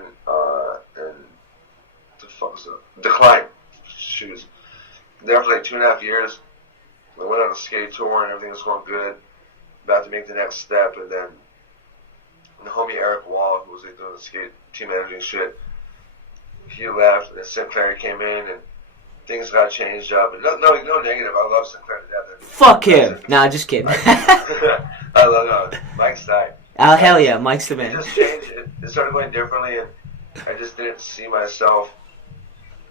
and the fuck was it? Decline shoes. There for like 2.5 years. We went on a skate tour and everything was going good. About to make the next step, and then the homie Eric Wall, who was like doing the skate team managing shit, he left, and then Sinclair came in, and things got changed up. And no negative. I love Sinclair to death. Fuck him. Nah, just kidding. I love Mike's tight. Oh hell yeah, Mike's the man. It just changed. It started going differently, and I just didn't see myself.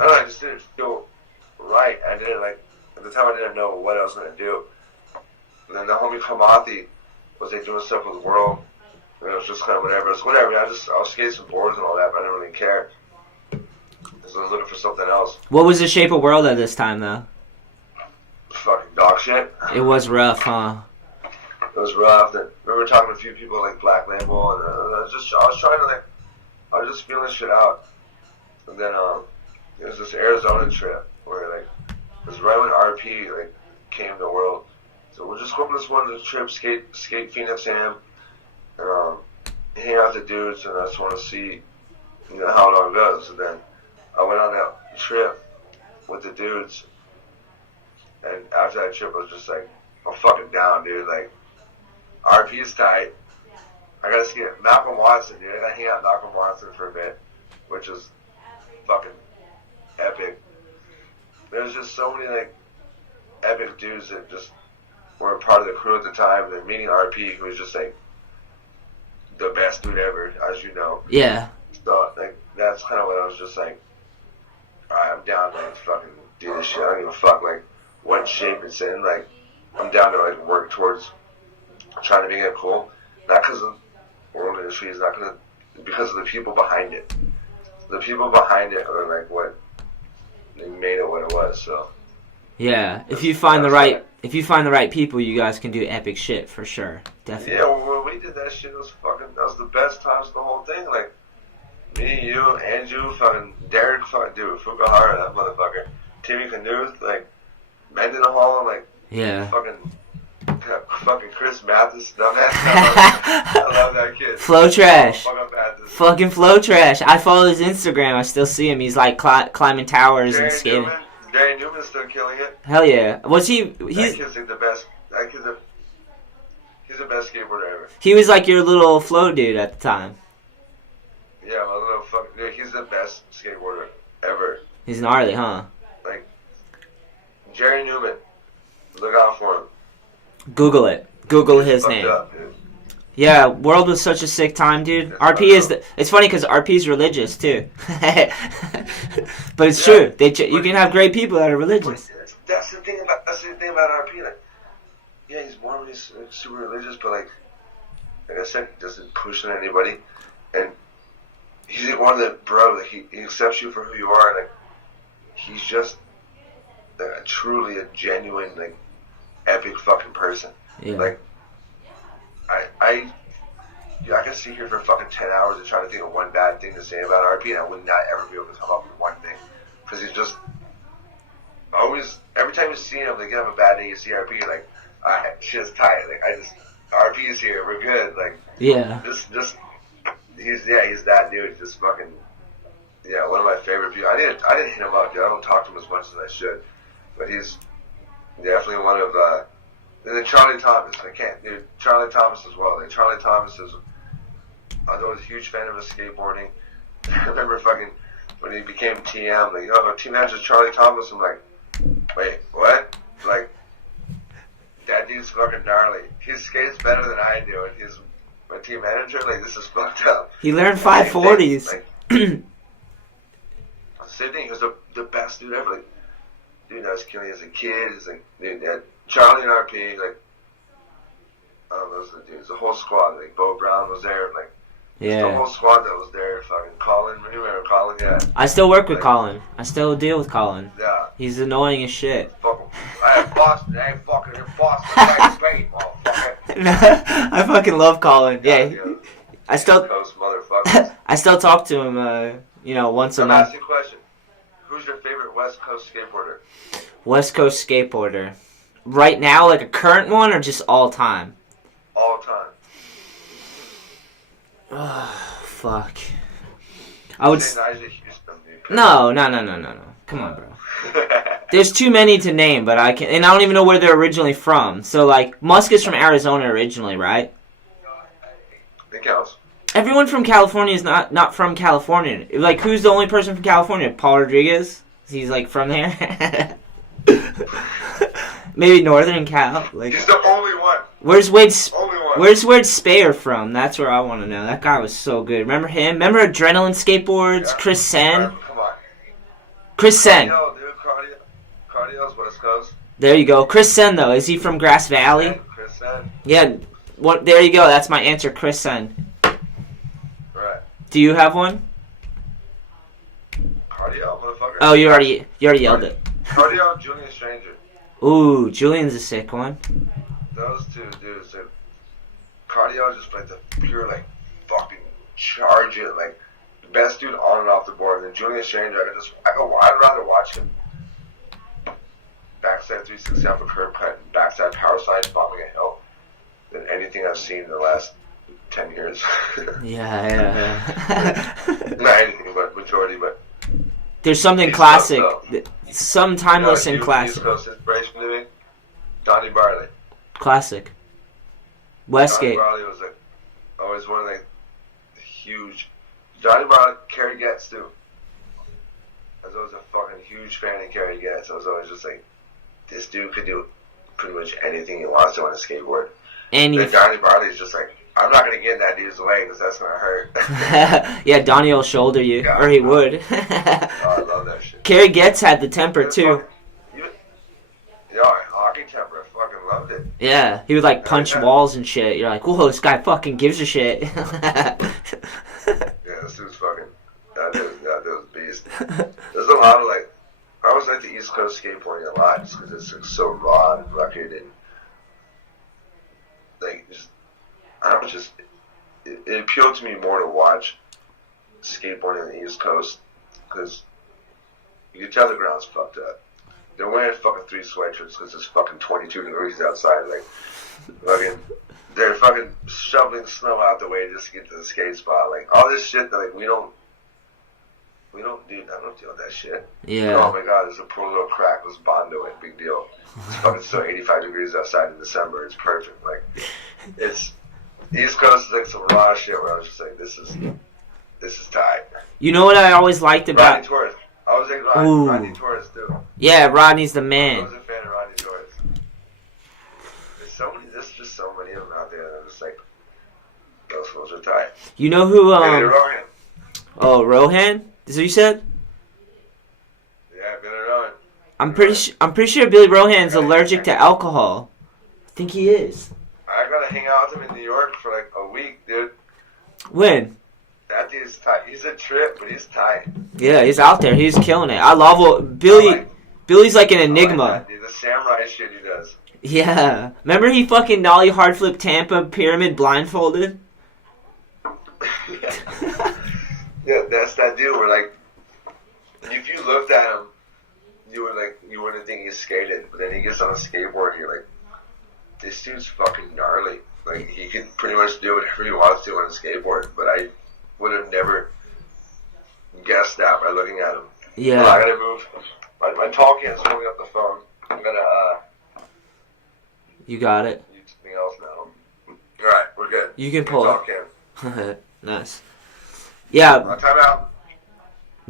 I don't know. I just didn't feel right. I didn't like. At the time, I didn't know what I was gonna do. And then the homie Kamathi was like doing stuff with World. And it was just kind of whatever. It was whatever. I was skating some boards and all that, but I didn't really care. So I was looking for something else. What was the shape of World at this time, though? Fucking dog shit. It was rough, huh? It was rough. And I remember talking to a few people like Black Label, and I was trying to like, I was just feeling shit out. And then it was this Arizona trip where like, it was right when RP like came to World. So we're just going on this one trip, skate Phoenix Am, and hang out with the dudes, and I just want to see, how it all goes. And then I went on that trip with the dudes, and after that trip, I was just like, I'm fucking down, dude. Like, RP is tight. I gotta skate Malcolm Watson, dude. I gotta hang out with Malcolm Watson for a bit, which is fucking epic. There's just so many like epic dudes that just were a part of the crew at the time. And then meeting RP, who was just like the best dude ever, as you know. Yeah. So like that's kind of what I was just like. Alright, I'm down to like fucking do this shit. I don't give a fuck like what shape it's in. Like I'm down to like work towards trying to make it cool. Not because of world industry, it's not gonna because of the people behind it. The people behind it are like what they made it what it was. So yeah, if you find the right people, you guys can do epic shit for sure. Definitely. Yeah, when we did that shit, that was the best times of the whole thing. Like me, you, Andrew, fucking Derek, fucking dude, Fukuhara, that motherfucker, Timmy Canoes, like Mendenhall, like yeah, fucking Fucking Chris Mathis, dumbass. I love that kid. Flow trash. Fuck up Mathis. Fucking flow trash. I follow his Instagram. I still see him. He's like climbing towers and skating. Gary Newman's still killing it. Hell yeah. Was he? That kid's like the best. He's the best skateboarder ever. He was like your little flow dude at the time. Yeah, my little fucking dude. He's the best skateboarder ever. He's gnarly, huh? Like Jerry Newman. Look out for him. Google it. Google his name. Up, dude. Yeah, World was such a sick time, dude. RP is it's funny because RP's religious too. But it's true. You can have great people that are religious. That's the thing about RP. Like, yeah, he's Mormon, he's super religious, but like I said, he doesn't push on anybody, and he's like one of the like he accepts you for who you are. Like he's just truly a genuine like epic fucking person. Yeah. Like I can sit here for fucking 10 hours and try to think of one bad thing to say about RP, and I would not ever be able to come up with one thing, because he's just always, every time you see him, like you have a bad day, you see RP, like shit's tight, like RP is here, we're good, like yeah, he's that dude, just fucking one of my favorite people. I didn't hit him up, dude. I don't talk to him as much as I should, but he's definitely one of and then Charlie Thomas, Charlie Thomas as well. Like Charlie Thomas I was a huge fan of his skateboarding. I remember fucking when he became TM, like, team manager Charlie Thomas. I'm like, wait, what? Like, that dude's fucking gnarly. He skates better than I do, and he's my team manager. Like, this is fucked up. He learned 540s. Like, same thing. He was the best dude ever. Like, dude, I was killing as a kid. He's like, dude, Charlie and RP, like, those are the dudes. The whole squad, like, Bo Brown was there, like, yeah. The whole squad that was there, fucking Colin, remember Colin? Yeah. I still work with Colin. I still deal with Colin. Yeah. He's annoying as shit. Fuck him. Hey, Boston, hey, fucking, you're Boston, right, Spain, motherfucker. I fucking love Colin. Yeah. I still. Coast motherfuckers. I still talk to him, once a month. Ask you a question. Who's your favorite West Coast skateboarder? West Coast skateboarder. Right now, like a current one, or just all time? All time. Oh, fuck. I would. No. Come on, bro. There's too many to name, but I can, and I don't even know where they're originally from. So, like, Musk is from Arizona originally, right? It counts. Everyone from California is not from California. Like, who's the only person from California? Paul Rodriguez? He's, like, from there? Maybe Northern Cal. Like, he's the only one. Where's Wade Spayer from? That's where I want to know. That guy was so good. Remember him? Remember Adrenaline Skateboards? Yeah. Chris Sen? Come on. Chris Sen. Cardiel's West Coast. There you go. Chris Sen, though. Is he from Grass Valley? Yeah, Chris Sen. Yeah. There you go. That's my answer. Chris Sen. Right. Do you have one? Cardiel, motherfucker. Oh, you already yelled it. Cardiel, Julian Stranger. Ooh, Julian's a sick one. Those two dudes, Cardiel just like the pure, like, fucking charge it, like, the best dude on and off the board. And then Julian Stranger, I'd rather watch him backside 360 off a curb cut and backside power slide bombing a hill than anything I've seen in the last 10 years. Yeah. Not anything, but majority, but. There's something classic. Some timeless and classic. East Coast inspiration to me? Donnie Barley. Classic. Westgate. Donnie Barley was like always one of the huge. Donnie Barley, Kerry Getz too. I was always a fucking huge fan of Kerry Getz. I was always just like, this dude could do pretty much anything he wants to on a skateboard. And Donnie Barley is just like, I'm not gonna get in that dude's way because that's gonna hurt. Yeah, Donnie will shoulder you, or he would. I love that shit. Kerry Getz had the temper too. Hockey temper, I fucking loved it. Yeah, he would like punch walls and shit. You're like, whoa, this guy fucking gives a shit. Yeah, this dude's fucking. That dude's beast. There's a lot of like. I always like the East Coast skateboarding a lot just because it's like, so raw and rugged and like just. I don't know, just it appealed to me more to watch skateboarding on the East Coast because you can tell the ground's fucked up. They're wearing fucking 3 sweatshirts because it's fucking 22 degrees outside. Like, Fucking, they're fucking shoveling snow out the way just to get to the skate spot. Like all this shit that like we don't do. I don't deal with that shit. Yeah. Oh my god, there's a poor little crack. Let's bondo it. Big deal. It's fucking still 85 degrees outside in December. It's perfect. Like it's East Coast is like some raw shit where I was just like, this is tight. You know what I always liked about Rodney Torres. I was like Rodney Torres too. Yeah, Rodney's the I man. was a fan of Rodney Torres. There's just so many of them out there that I'm just like, those fools are tight. You know who? Rohan. Oh, Rohan? Is that what you said? Yeah, Billy Rohan. I'm pretty sure Billy Rohan's allergic to alcohol. I think he is. I gotta hang out with him in New York for like a week, dude. When? That dude's tight. He's a trip, but he's tight. Yeah, he's out there. He's killing it. I love what Billy's like an enigma. Like that, dude. The samurai shit he does. Yeah. Remember he fucking nollie hard flip Tampa pyramid blindfolded? Yeah, that's that dude where like, if you looked at him, you wouldn't think he skated, but then he gets on a skateboard and you're like, this dude's fucking gnarly. Like he can pretty much do whatever he wants to on a skateboard, but I would have never guessed that by looking at him. Yeah. Well, I gotta move. My tall can's holding up the phone. I'm gonna You got it. use something else now. Alright, we're good. You can pull tall it. can. Nice. Yeah. Time out.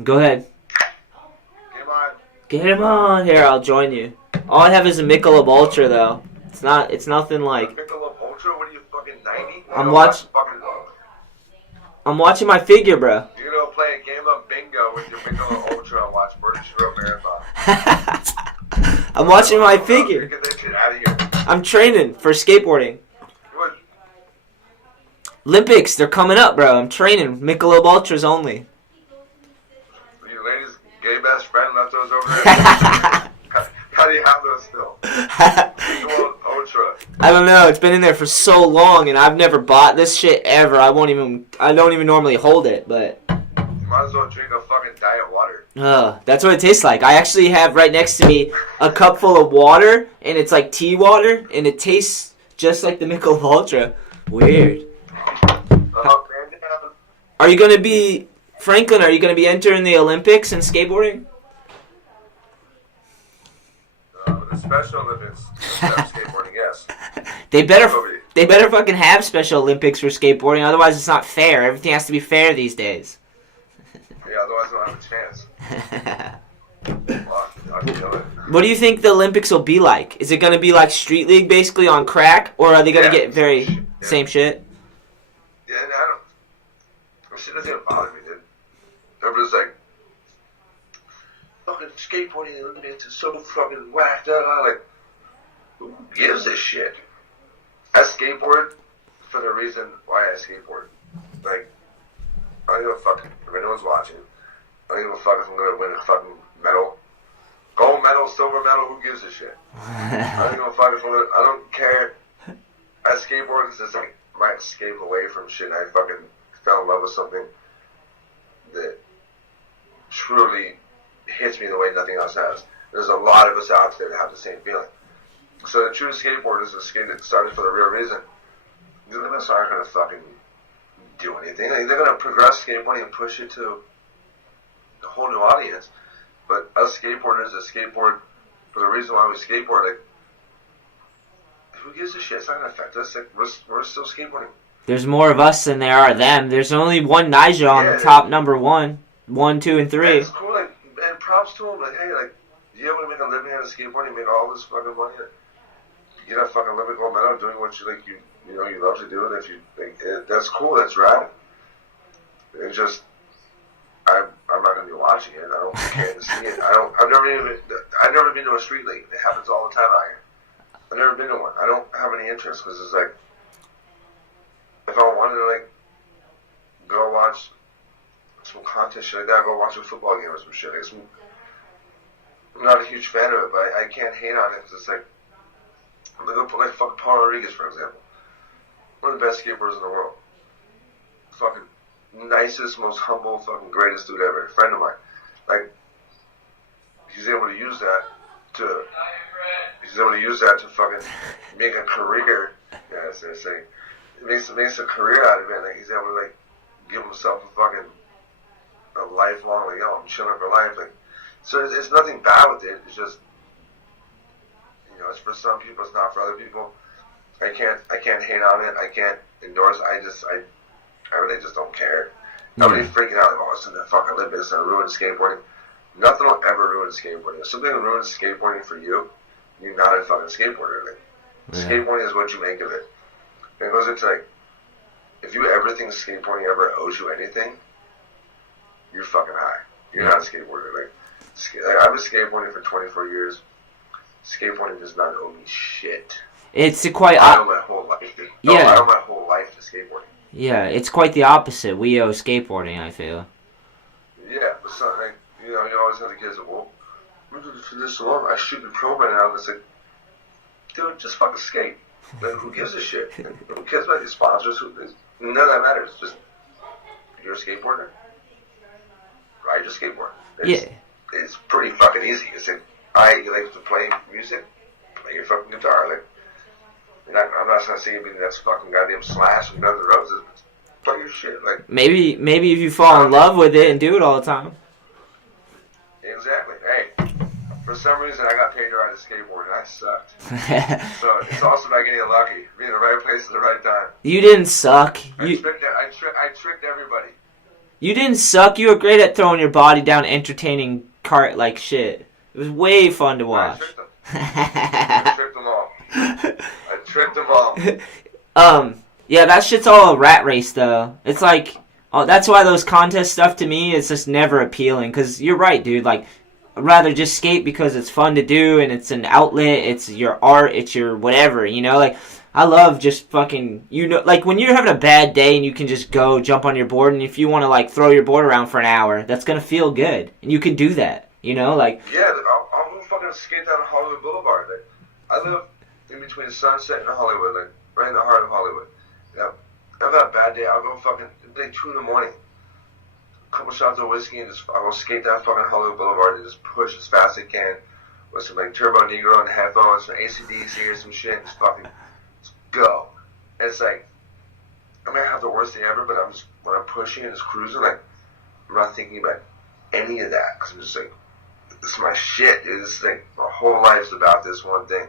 Go ahead. Come on. Get him on here. I'll join you. All I have is a Michelob Ultra though. It's nothing like. Michelob Ultra? What are you, fucking 90? I'm watching my figure, bro. You're gonna play a game of bingo with your Michelob Ultra and watch British Road Marathon. I'm watching my figure. Get that shit out of here. I'm training for skateboarding. Good. Olympics, they're coming up, bro. I'm training. Michelob Ultras only. Your lady's gay best friend left those over there. How do you have those still? Michelob Ultra. I don't know. It's been in there for so long, and I've never bought this shit ever. I don't even normally hold it, but. You might as well drink a fucking diet water. That's what it tastes like. I actually have right next to me a cup full of water, and it's like tea water, and it tastes just like the Michelob Ultra. Weird. Are you gonna be Franklin? Are you gonna be entering the Olympics in skateboarding? The Special Olympics skateboarding, yes. They better fucking have Special Olympics for skateboarding. Otherwise, it's not fair. Everything has to be fair these days. Yeah, otherwise I don't have a chance. What do you think the Olympics will be like? Is it going to be like Street League basically on crack? Or are they going to get same shit? Yeah, and I don't... Shit doesn't even bother me, dude. Everybody's like, fucking skateboarding Olympics is so fucking whacked out. Like, who gives a shit? I skateboard for the reason why I skateboard. Like, I don't give a fuck if anyone's watching. I don't give a fuck if I'm gonna win a fucking medal. Gold medal, silver medal, who gives a shit? I don't give a fuck if I don't care. I skateboard because it's like my escape away from shit, and I fucking fell in love with something that truly hits me the way nothing else has. There's a lot of us out there that have the same feeling. So the true skateboard is a skate that started for the real reason. The limits aren't gonna fucking do anything. Like, they're gonna progress skateboarding and push it to a whole new audience. But us skateboarders that skateboard for the reason why we skateboard, like, who gives a shit? It's not gonna affect us. Like, we're still skateboarding. There's more of us than there are them. There's only one Nigel on the top number 1, 1, 2, and 3. It's cool, like, and props to him. Like, hey, like, you able to make a living out of skateboarding, make all this fucking money, you get a fucking Olympic gold medal doing what you like, you know, you love to do it. If you like, that's cool. That's rad. It's just, I'm not gonna be watching it. I don't care to see it. I've never been to a street league. It happens all the time out here. I've never been to one. I don't have any interest because it's like, if I wanted to like go watch some contest shit like that, go watch a football game or some shit. Like, I'm not a huge fan of it, but I can't hate on it because it's like, look at like fucking Paul Rodriguez, for example. One of the best skateboarders in the world. Fucking nicest, most humble, fucking greatest dude ever. A friend of mine. Like, he's able to use that to he's able to use that to fucking make a career. Yeah, as they say, it makes a career out of it. Like he's able to like give himself a lifelong, like, yo, I'm chilling for life. Like, so it's nothing bad with it. It's just, you know, it's for some people, it's not for other people. I can't hate on it. I can't endorse. I really just don't care. Nobody's freaking out like, oh, it's in the fucking Olympics and ruin skateboarding. Nothing will ever ruin skateboarding. If something ruins skateboarding for you, you're not a fucking skateboarder. Like, skateboarding is what you make of it. And it goes into like, if you ever think skateboarding ever owes you anything, you're fucking high. You're not a skateboarder. Like I've been skateboarding for 24 years. Skateboarding does not owe me shit. It's quite. I owe my whole life. I owe my whole life to skateboarding. Yeah, it's quite the opposite. We owe skateboarding, I feel. Yeah, but so, like, you know, you always have the kids that, well, for this long, I shoot the pro by now, and it's like, dude, just fucking skate. Like, who gives a shit? Who cares about these sponsors? None of that matters. Just, you're a skateboarder. Ride your skateboard. It's pretty fucking easy. It's like, you like to play music? Play your fucking guitar. Like, I'm not gonna say you're being that fucking goddamn Slash and Guns N' Roses. Play your shit. Like, maybe if you fall in love with it and do it all the time. Exactly. Hey, for some reason I got paid to ride a skateboard and I sucked. So it's also about getting lucky, being in the right place at the right time. You didn't suck. I tricked everybody. You didn't suck. You were great at throwing your body down, entertaining cart like shit. It was way fun to watch. I tricked them all. I tricked them all. Yeah, that shit's all a rat race, though. It's like, that's why those contest stuff to me is just never appealing. Because you're right, dude. Like, I'd rather just skate because it's fun to do and it's an outlet. It's your art. It's your whatever, you know? Like, I love just fucking, you know, like when you're having a bad day and you can just go jump on your board and if you want to, like, throw your board around for an hour, that's going to feel good. And you can do that, you know? Like, yeah, I'll go fucking skate down Hollywood Boulevard. Like, I live in between Sunset and Hollywood, like, right in the heart of Hollywood. Yeah, I've had a bad day. I'll go fucking, like 2 in the morning, a couple shots of whiskey, and I'll skate down fucking Hollywood Boulevard and just push as fast as I can with some like Turbo Negro and headphones, some AC/DC or some shit, and just fucking go. And it's like, I'm gonna have the worst day ever, but when I'm pushing and just cruising, like, I'm not thinking about any of that, because I'm just like, this is my shit, dude. This is like, my whole life's about this one thing.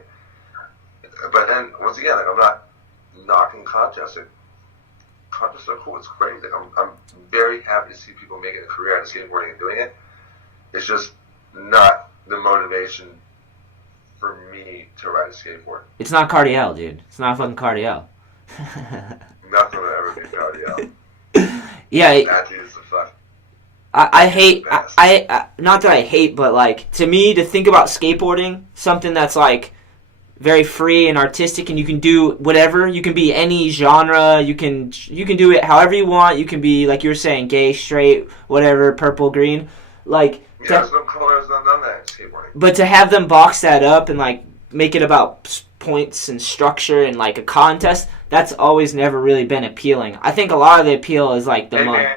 But then, once again, like, I'm not knocking contests. Like, contests are cool. It's great. Like, I'm very happy to see people making a career out of skateboarding and doing it. It's just not the motivation for me to ride a skateboard. it's not Cardiel, dude. It's not fucking Cardiel. Nothing will ever be Cardiel. Yeah. That dude is the fuck. I hate, I not that I hate, but like, to me, to think about skateboarding, something that's like, very free and artistic, and you can do whatever. You can be any genre. You can do it however you want. You can be, like you were saying, gay, straight, whatever, purple, green. Like, yeah, there's no colors, none of that in skateboarding. But to have them box that up and like make it about points and structure and like a contest, that's always never really been appealing. I think a lot of the appeal is like the money.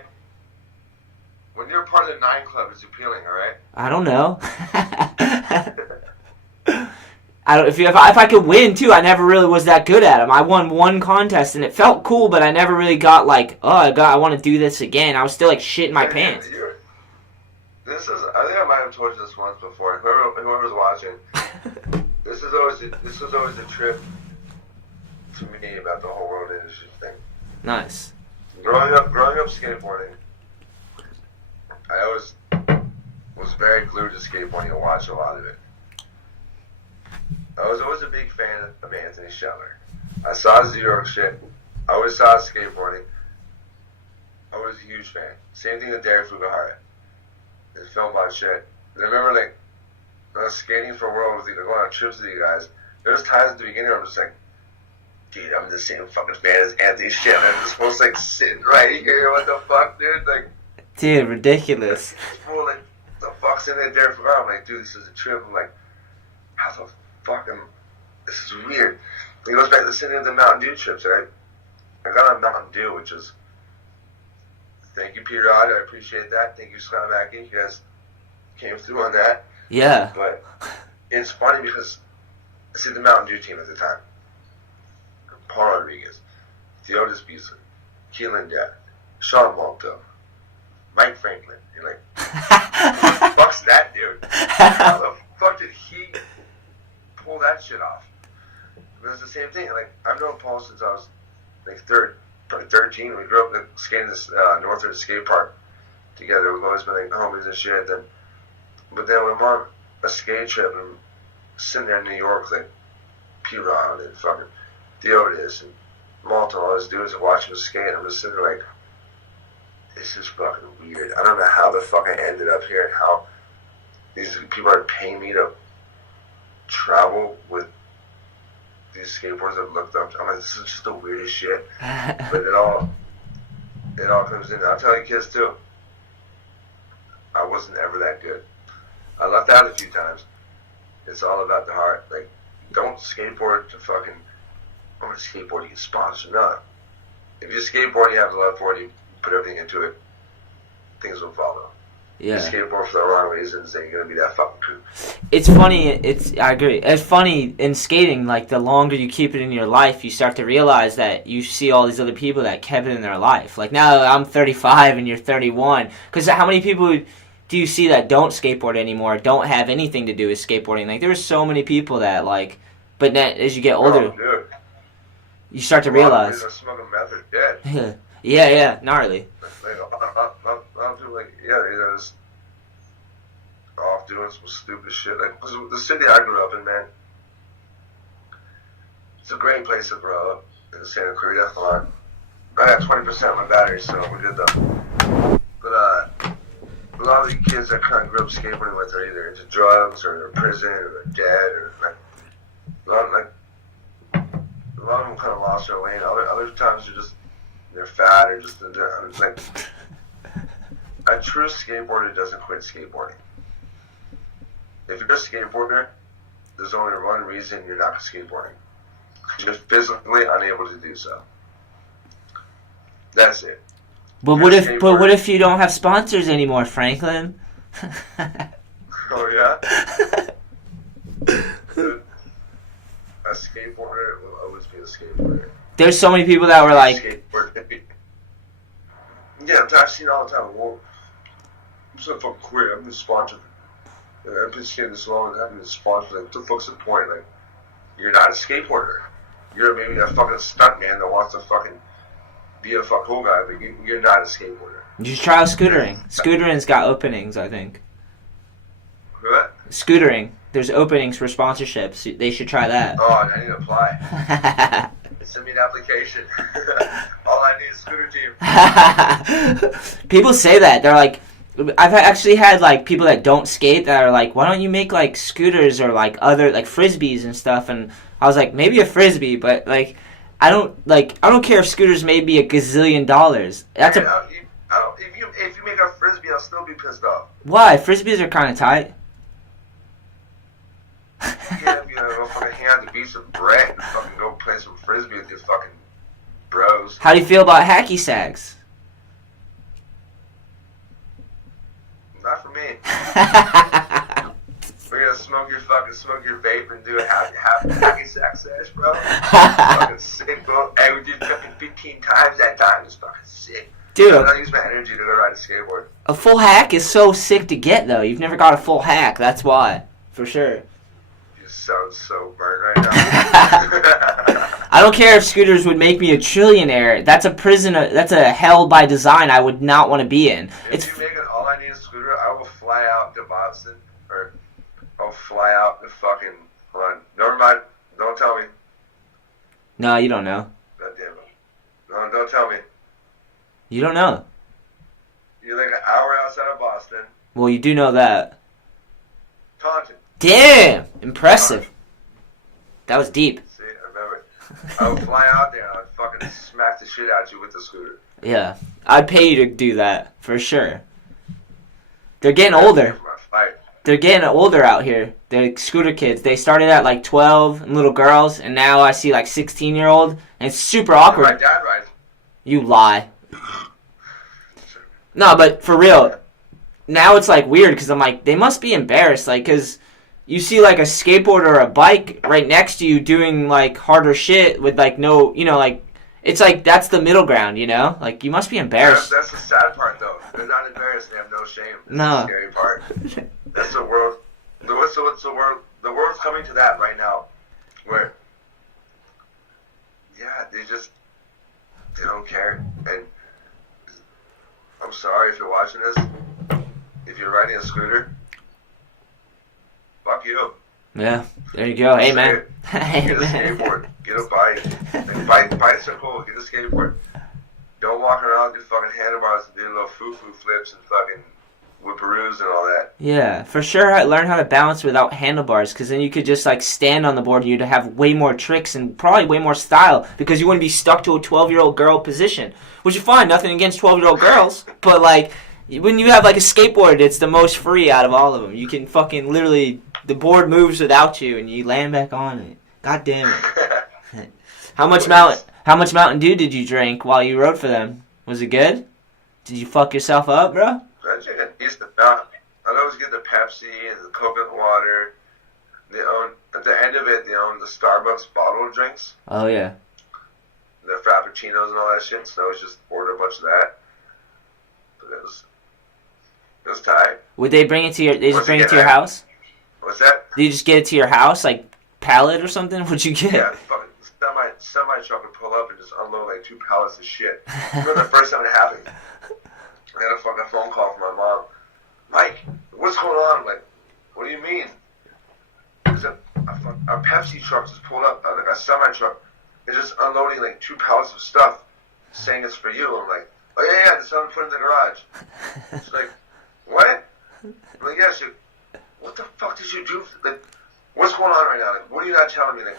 When you're part of the 9 Club, it's appealing, all right? I don't know. If I could win too, I never really was that good at them. I won one contest and it felt cool, but I never really got like, I want to do this again. I was still like shit in my pants. I think I might have told you this once before. Whoever's watching, this is always a trip to me about the whole road industry thing. Nice. Growing up skateboarding, I always was very glued to skateboarding and watched a lot of it. I was always a big fan of Anthony SHETLER. I saw his Zero shit. I always saw his skateboarding. I was a huge fan. Same thing with Derek Fugahara. His film on shit. And I remember, like, when I was skating for World with you, going on trips with you guys, there was times at the beginning where I'm just like, dude, I'm the same fucking fan as Anthony SHETLER. I'm just supposed to, like, sitting right here. What the fuck, dude? Like, dude, ridiculous. Like, the fuck's in there, Derek Fugahara? I'm like, dude, this is a trip. I'm like, how the fucking, this is weird. It goes back to the sitting of the Mountain Dew trips, right? I got on Mountain Dew, which is, thank you, Peter Odd, I appreciate that. Thank you, Scott Mackey. You guys came through on that. Yeah. But it's funny because see the Mountain Dew team at the time. Paul Rodriguez, Theodis Beasley, Keelan Dad, Sean Malto, Mike Franklin. You're like, who the fuck's that dude? How the fuck did he pull that shit off? But it's the same thing. Like, I've known Paul since I was like 13. We grew up like, skating this Northern skate park together. We've always been like homies and shit. But then when I'm on a skate trip and I'm sitting there in New York with like P-Ron and fucking Theodis and Malta and all those dudes and watching them skate, I'm just sitting there like, this is fucking weird. I don't know how the fuck I ended up here and how these people are paying me to travel with these skateboards I've looked up. I'm like, this is just the weirdest shit. But it all comes in. I'll tell you kids too, I wasn't ever that good. I left out a few times. It's all about the heart. Like, don't skateboard to fucking, I'm gonna skateboard to get sponsored. No. If you skateboard, you have the love for it, you put everything into it, things will follow. Yeah. You skateboard for the wrong reasons, then you're gonna be that fucking cool. It's funny. I agree. It's funny in skating. Like, the longer you keep it in your life, you start to realize that you see all these other people that kept it in their life. Like, now I'm 35 and you're 31. Because how many people do you see that don't skateboard anymore? Don't have anything to do with skateboarding? Like, there's so many people that like. But then as you get older, you start to realize. Smoking meth are dead. Yeah, gnarly. I'll do like, they're just off doing some stupid shit. Like, the city I grew up in, man, it's a great place to grow up in Santa Clarita. I got 20% of my battery, so we're good though. But a lot of the kids that kind of grew up skateboarding with are either into drugs or in prison or they're dead or like a lot of them kind of lost their way. And other times they're fat or just like. A true skateboarder doesn't quit skateboarding. If you're a skateboarder, there's only one reason you're not skateboarding. You're physically unable to do so. That's it. But what if you don't have sponsors anymore, Franklin? Oh yeah? A skateboarder will always be a skateboarder. There's so many people that were like... Yeah, I've seen all the time. Well, I'm so fucking queer. I've been sponsored. I've been skating this long. I've been sponsored. Like, what the fuck's the point? Like, you're not a skateboarder. You're maybe a fucking stuntman that wants to fucking be a fuck cool guy, but you're not a skateboarder. You should try scootering. Scootering's got openings, I think. What? Scootering. There's openings for sponsorships. They should try that. Oh, I need to apply. Send me an application. All I need is scooter team. People say that. They're like, I've actually had like people that don't skate that are like, why don't you make like scooters or like other like frisbees and stuff? And I was like, maybe a frisbee, but like, I don't care if scooters may be $1 gazillion. That's if you make a frisbee, I'll still be pissed off. Why? Frisbees are kind of tight. Yeah, if you go fucking hang out at the beach with Brett and fucking go play some frisbee with your fucking bros. How do you feel about Hacky Sacks? Not for me. We're gonna smoke your vape and do a Hacky Sack sesh, bro. Fucking sick, bro. Hey, we did fucking 15 times that time. It's fucking sick. Dude, I use my energy to go ride a skateboard. A full hack is so sick to get, though. You've never got a full hack. That's why, for sure. Sounds so burnt right now. I don't care if scooters would make me a trillionaire. That's a prison. That's a hell by design I would not want to be in. If you make an all I need is scooter, I will fly out to Boston, or I'll fly out to fucking. Hold on, never mind. Don't tell me. No, you don't know. God damn it. No, don't tell me. You don't know. You're like an hour outside of Boston. Well, you do know that. Taunton. Damn! Impressive. That was deep. See, I remember. I would fly out there and I'd fucking smack the shit out of you with the scooter. Yeah. I'd pay you to do that, for sure. They're getting older. They're getting older out here. The scooter kids. They started at like 12 and little girls, and now I see like 16-year-old, and it's super awkward. My dad rides. You lie. No, but for real, now it's like weird because I'm like, they must be embarrassed, like, because you see like a skateboard or a bike right next to you doing like harder shit with like no, you know, like it's like that's the middle ground, you know? Like you must be embarrassed. That's the sad part though. They're not embarrassed. They have no shame. That's No. the scary part. That's the world. What's the world? The world's coming to that right now, where they don't care. And I'm sorry if you're watching this. If you're riding a scooter, fuck you. Yeah, there you go. Hey, man. Get a skateboard. Get a bike. Bicycle. Get a skateboard. Don't walk around do fucking handlebars and do little foo-foo flips and fucking whipperoos and all that. Yeah, for sure. Learn how to balance without handlebars, because then you could just like stand on the board. You'd have way more tricks and probably way more style, because you wouldn't be stuck to a 12-year-old girl position, which is fine. Nothing against 12-year-old girls, but like when you have like a skateboard, it's the most free out of all of them. You can fucking literally, the board moves without you, and you land back on it. God damn it! How much Mountain Dew did you drink while you rode for them? Was it good? Did you fuck yourself up, bro? I'd always get the Pepsi and the coconut water. At the end of it, they own the Starbucks bottled drinks. Oh yeah. The Frappuccinos and all that shit. So I was just order a bunch of that. But it was tight. Would they bring it to your? They just bring it to your house? What's that? Did you just get it to your house, like pallet or something? What'd you get? Yeah, fucking semi truck would pull up and just unload like 2 pallets of shit. I remember the first time it happened. I had a fucking phone call from my mom. Mike, what's going on? I'm like, what do you mean? I said, a Pepsi truck just pulled up, like a semi truck. It's just unloading like 2 pallets of stuff, saying it's for you. I'm like, oh yeah, just have it put in the garage. She's like, what? I'm like, yeah. She's like, what the fuck did you do? Like, what's going on right now? Like, what are you not telling me? Like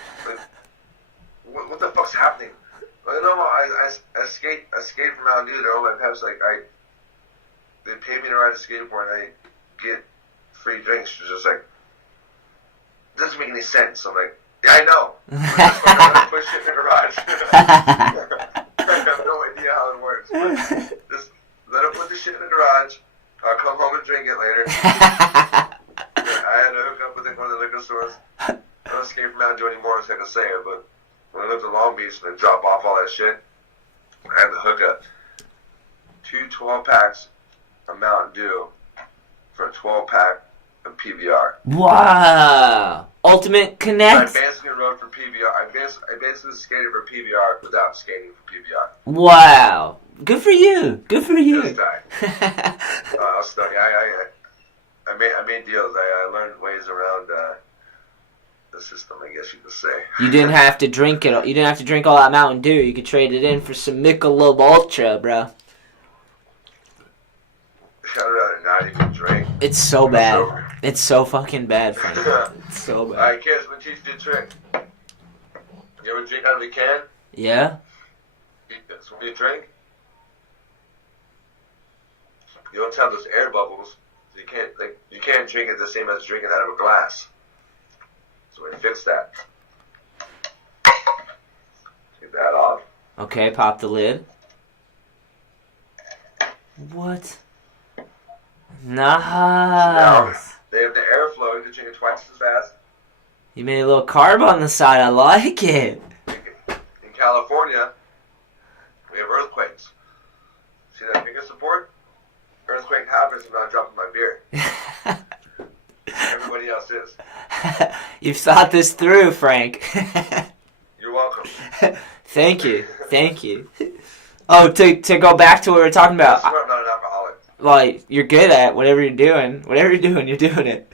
what the fuck's happening? Like, no, I skate from Mountain Dew. They're all my Pepsi. Like, they pay me to ride a skateboard and I get free drinks. She's just like, doesn't make any sense. I'm like, yeah, I know. I'm gonna put shit in the garage. I have no idea how it works. But just let her put the shit in the garage. I'll come home and drink it later. I had to hook up with one of the liquor stores. I don't skate from Mountain Dew anymore, so I can say it, but when I lived in Long Beach and I drop off all that shit, I had to hook up 2 12-packs of Mountain Dew for a 12-pack of PBR. Wow! Ultimate Connect. I basically rode for PBR. I basically skated for PBR without skating for PBR. Wow! Good for you. Good for you. This time. I was stuck. I made deals. I learned ways around the system, I guess you could say. You didn't have to drink it. You didn't have to drink all that Mountain Dew. You could trade it in for some Michelob Ultra, bro. I'd rather not even drink. It's so bad. It's so fucking bad, Frank. It's so bad. Alright, kids, I'm gonna teach you a trick. You ever drink out of a can? Yeah? So when you drink, you don't have those air bubbles. So you can't drink it the same as drinking out of a glass. So we fix that. Take that off. Okay, pop the lid. What? Nice. Now, they have the airflow. You can drink it twice as fast. You made a little carb on the side. I like it. In California, we have earthquakes. See that finger support? Earthquake happens when I'm dropping my beer. Everybody else is. You've thought this through, Frank. You're welcome. Thank you. Thank you. Oh, to go back to what we were talking about. I swear I'm not an alcoholic. Well, you're good at whatever you're doing. Whatever you're doing it.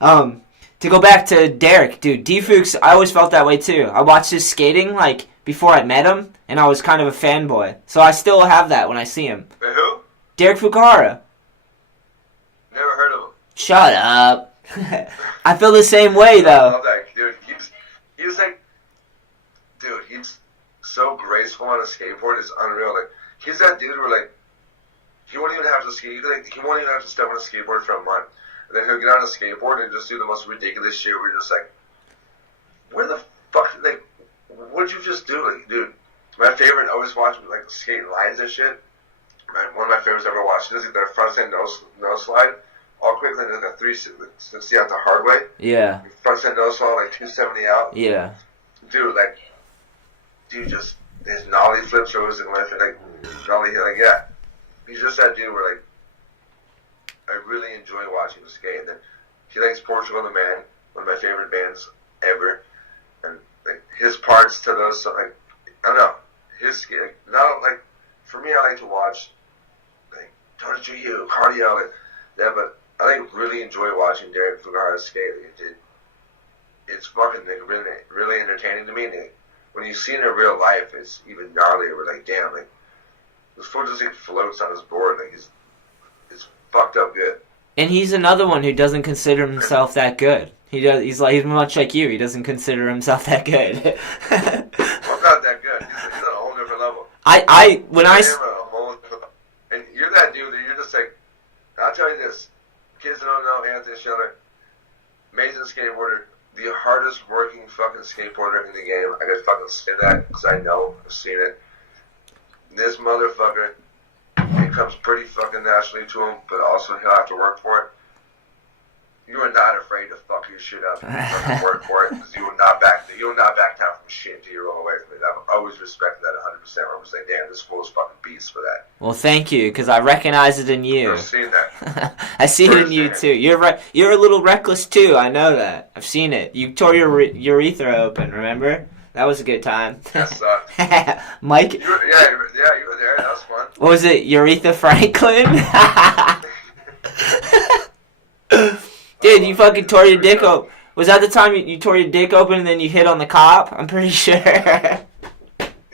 To go back to Derek, dude, D-Fuchs, I always felt that way too. I watched his skating, like, before I met him, and I was kind of a fanboy. So I still have that when I see him. Wait, who? Derek Fukuhara. Never heard of him. Shut up. I feel the same way, though. I love that dude. He's like, dude, he's so graceful on a skateboard. It's unreal. Like, he's that dude where, like, he won't even have to skate. Like, he won't even have to step on a skateboard for a month. And then he'll get on a skateboard and just do the most ridiculous shit where you're just like, where the fuck, like, what'd you just do? Like, dude, my favorite, I always watch, like, skating lines and shit. One of my favorites I ever watched is like their front end nose slide. all quickly, and then a 360 out the hard way. Yeah. Front side nose saw like 270 out. Yeah. Dude, like, just his nollie flips or was it like nollie like yeah. He's just that dude where like I really enjoy watching him skate. And then he likes Portugal the Man, one of my favorite bands ever. And like his parts to those, so, like I don't know, his skate. Like, not like for me, I like to watch like Don't You, Cardiel, like that. But I like really enjoy watching Derek Fugahara skate. Like, it's fucking like really entertaining to me. And, like, when you see it in real life, it's even gnarlier. We're like, damn, like this fool just like floats on his board, like it's fucked up good. And he's another one who doesn't consider himself that good. He's much like you. He doesn't consider himself that good. Well, not that good. He's on a whole different level. And you're that dude that you're just like, I'll tell you this, kids that don't know Anthony Shetler, amazing skateboarder, the hardest working fucking skateboarder in the game. I gotta fucking say that because I know, I've seen it. This motherfucker, it comes pretty fucking naturally to him, but also he'll have to work for it. You are not afraid to fuck your shit up and work for it because you will not back down from shit until you roll away from it. I've always respected that 100%. Where I'm just like, damn, this fool is fucking beast for that. Well, thank you, because I recognize it in you. I've seen that. I see it in you too. You're a little reckless too. I know that. I've seen it. You tore your urethra open. Remember? That was a good time. That sucked. Mike. You were there. That was fun. What was it? Aretha Franklin? Dude, you fucking tore your dick open. Was that the time you tore your dick open and then you hit on the cop? I'm pretty sure. Yeah.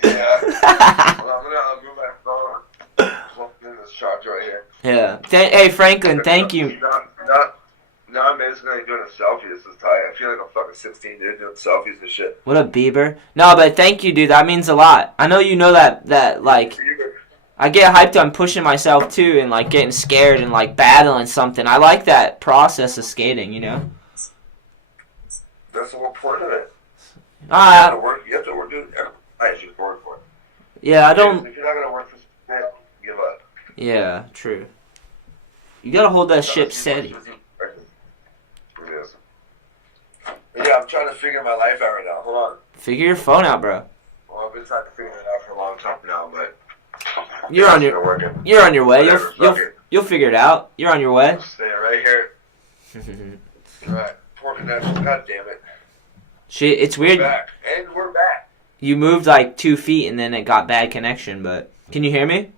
Well, I'll move my phone. I'm in this charger right here. Yeah. Hey, Franklin, thank you. Now I'm basically doing a selfie. This is tight. I feel like I'm fucking 16, dude, doing selfies and shit. What up, Bieber? No, but thank you, dude. That means a lot. I know you know that like... I get hyped on pushing myself too and like getting scared and like battling something. I like that process of skating, you know? That's the whole point of it. You have to work, dude. Everybody should work for it. Yeah, I don't... If you're not going to work for something, give up. Yeah, true. You gotta hold that ship steady. Yeah, I'm trying to figure my life out right now. Hold on. Figure your phone out, bro. Well, I've been trying to figure it out for a long time now, but... You're on your way. You'll figure it out. You're on your way. Stay right here. Alright, poor connection. God damn it. Shit, it's weird. We're back. You moved like 2 feet and then it got bad connection, but can you hear me?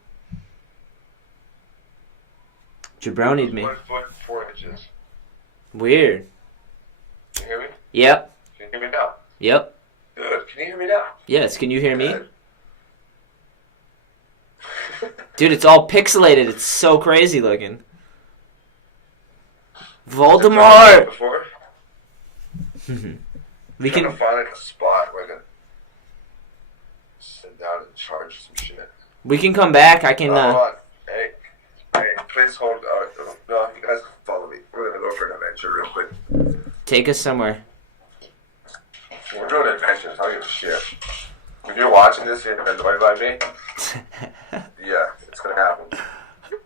Jabroni'd me. 1 foot 4 inches. Weird. Can you hear me? Yep. Can you hear me now? Yep. Good. Can you hear me now? Yes. Can you hear me? Dude, it's all pixelated. It's so crazy looking. Voldemort! We can find like a spot where I can sit down and charge some shit. We can come back. I can. Hold on. Hey, please hold. No, you guys follow me. We're gonna go for an adventure real quick. Take us somewhere. We're doing adventures. I don't give a shit. If you're watching this and you're annoyed by me, yeah, it's gonna happen.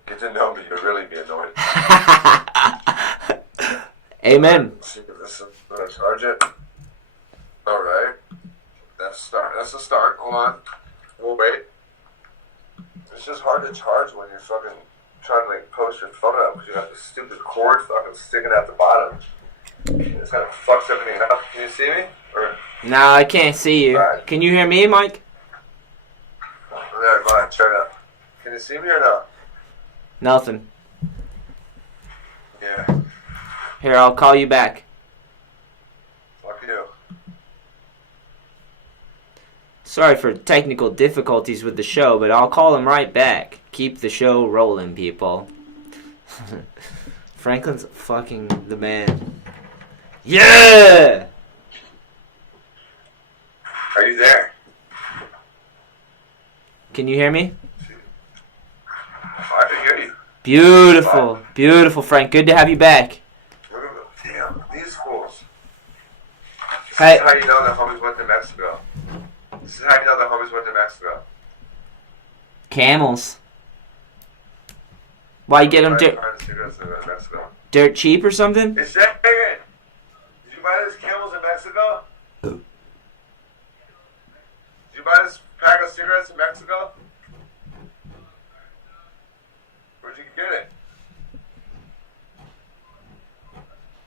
Get to know me, you'll really be annoyed. Amen. Let's see if this is gonna charge it. Alright. That's the start. Hold on. We'll wait. It's just hard to charge when you're fucking trying to like post your phone up because you got this stupid cord fucking sticking at the bottom. It's kind of fucks everything up. Can you see me? Or... No, I can't see you. Right. Can you hear me, Mike? Yeah, go ahead, try it out. Can you see me or no? Nothing. Yeah. Here, I'll call you back. Fuck you. Sorry for technical difficulties with the show, but I'll call him right back. Keep the show rolling, people. Franklin's fucking the man. Yeah! Are you there? Can you hear me? I can hear you. Beautiful. Beautiful, Frank. Good to have you back. Damn, these fools. This Hey. is how you know the homies went to Mexico. This is how you know the homies went to Mexico. Camels. Why you get them? dirt cheap or something? It's that big. Did you buy these Camels in Mexico? Did you buy this pack of cigarettes in Mexico? Where'd you get it?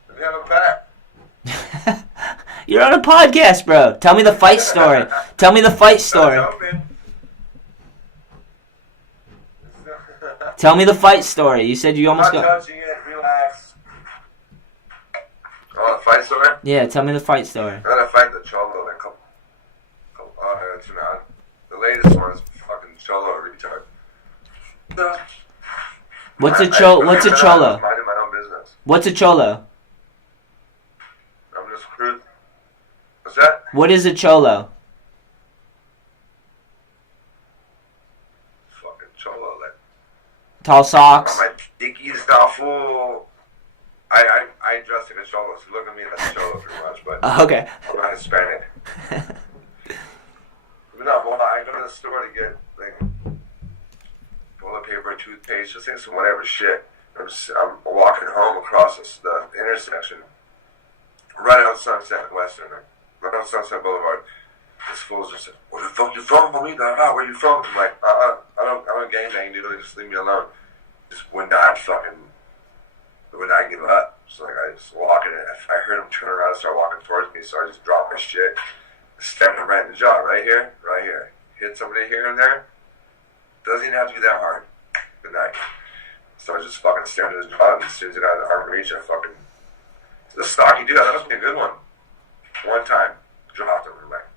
Let me have a pack. You're on a podcast, bro. Tell me the fight story. Tell me the fight story. Tell me the fight story. You said you almost got... got... touching it. Relax. Oh, the fight story? Yeah, tell me the fight story. I gotta fight the Cholo. The latest one is fucking Cholo retard. What's a Cholo? What's a Cholo? Minding my own business. What's a Cholo? I'm just cruising. What's that? What is a Cholo? Fucking Cholo, like... Tall socks. My dickies got full. I dress like a Cholo, so look at me like a Cholo pretty much, but... Okay. I'm not Hispanic. No, well, I go to the store to get, like, toilet paper, toothpaste, just like some whatever shit. I'm walking home across the intersection, right on Sunset Western, right on Sunset Boulevard. This fool's just like, where the fuck you from, homie? Where you from? I'm like, I'm a gangbang dude, just leave me alone. Just would not give up. So, like, I just walking, and I heard him turn around and start walking towards me, so I just dropped my shit. Stabbed him right in the jaw, right here. Hit somebody here and there. Doesn't even have to be that hard. Good night. So I just fucking stared at his jaw, and as soon as it out of the arm reach, I fucking... The stocky dude, that must be a good one. One time, dropped him, and I'm like,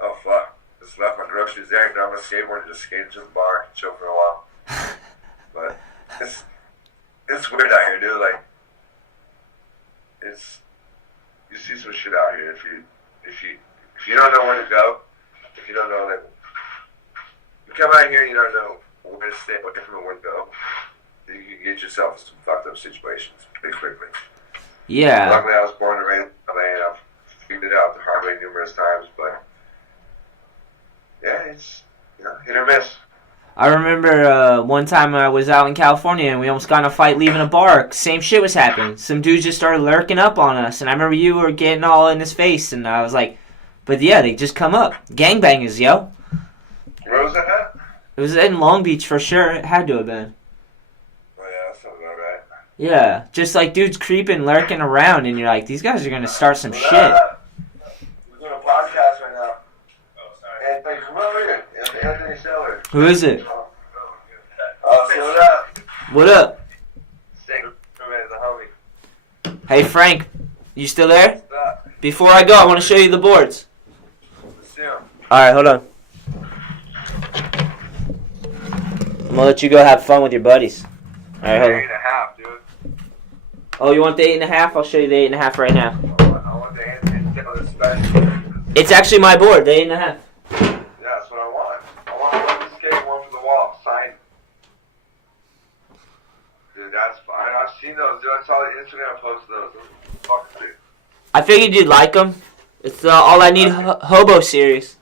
oh fuck. Just left my groceries there, grabbed my skateboard, and just skated to the bar, chill for a while. But it's weird out here, dude. Like, you see some shit out here if you don't know where to go, if you don't know, like, you come out here and you don't know where to stay, what different where to go, you can get yourself in some fucked up situations pretty quickly. Yeah. Luckily, I was born and raised in LA, and I've figured it out the hard way numerous times, but yeah, it's, hit or miss. I remember one time I was out in California and we almost got in a fight leaving a bar. Same shit was happening. Some dudes just started lurking up on us, and I remember you were getting all in his face, and I was like, but yeah, they just come up. Gangbangers, yo. Where was that at? It was in Long Beach for sure. It had to have been. Oh yeah, that sounds about right. Yeah, just like dudes creeping, lurking around, and you're like, these guys are gonna start some shit. We're doing a podcast right now. Oh, sorry. Anthony, come over here. Anthony Shettler. Who is it? Say what up. What up? The homie. Hey Frank, you still there? Before I go, I want to show you the boards. Alright, hold on. I'm gonna let you go have fun with your buddies. Alright, hold on. 8.5, dude. Oh, you want the 8.5? I'll show you the 8.5 right now. I want the Anthony Shettler special. It's actually my board, the 8.5. Yeah, that's what I want. I want to skate one for the wall. Sign. Dude, that's fine. I've seen those, dude. I saw the Instagram post of those. Those are fucking sick. I figured you'd like them. It's the All I Need Hobo series.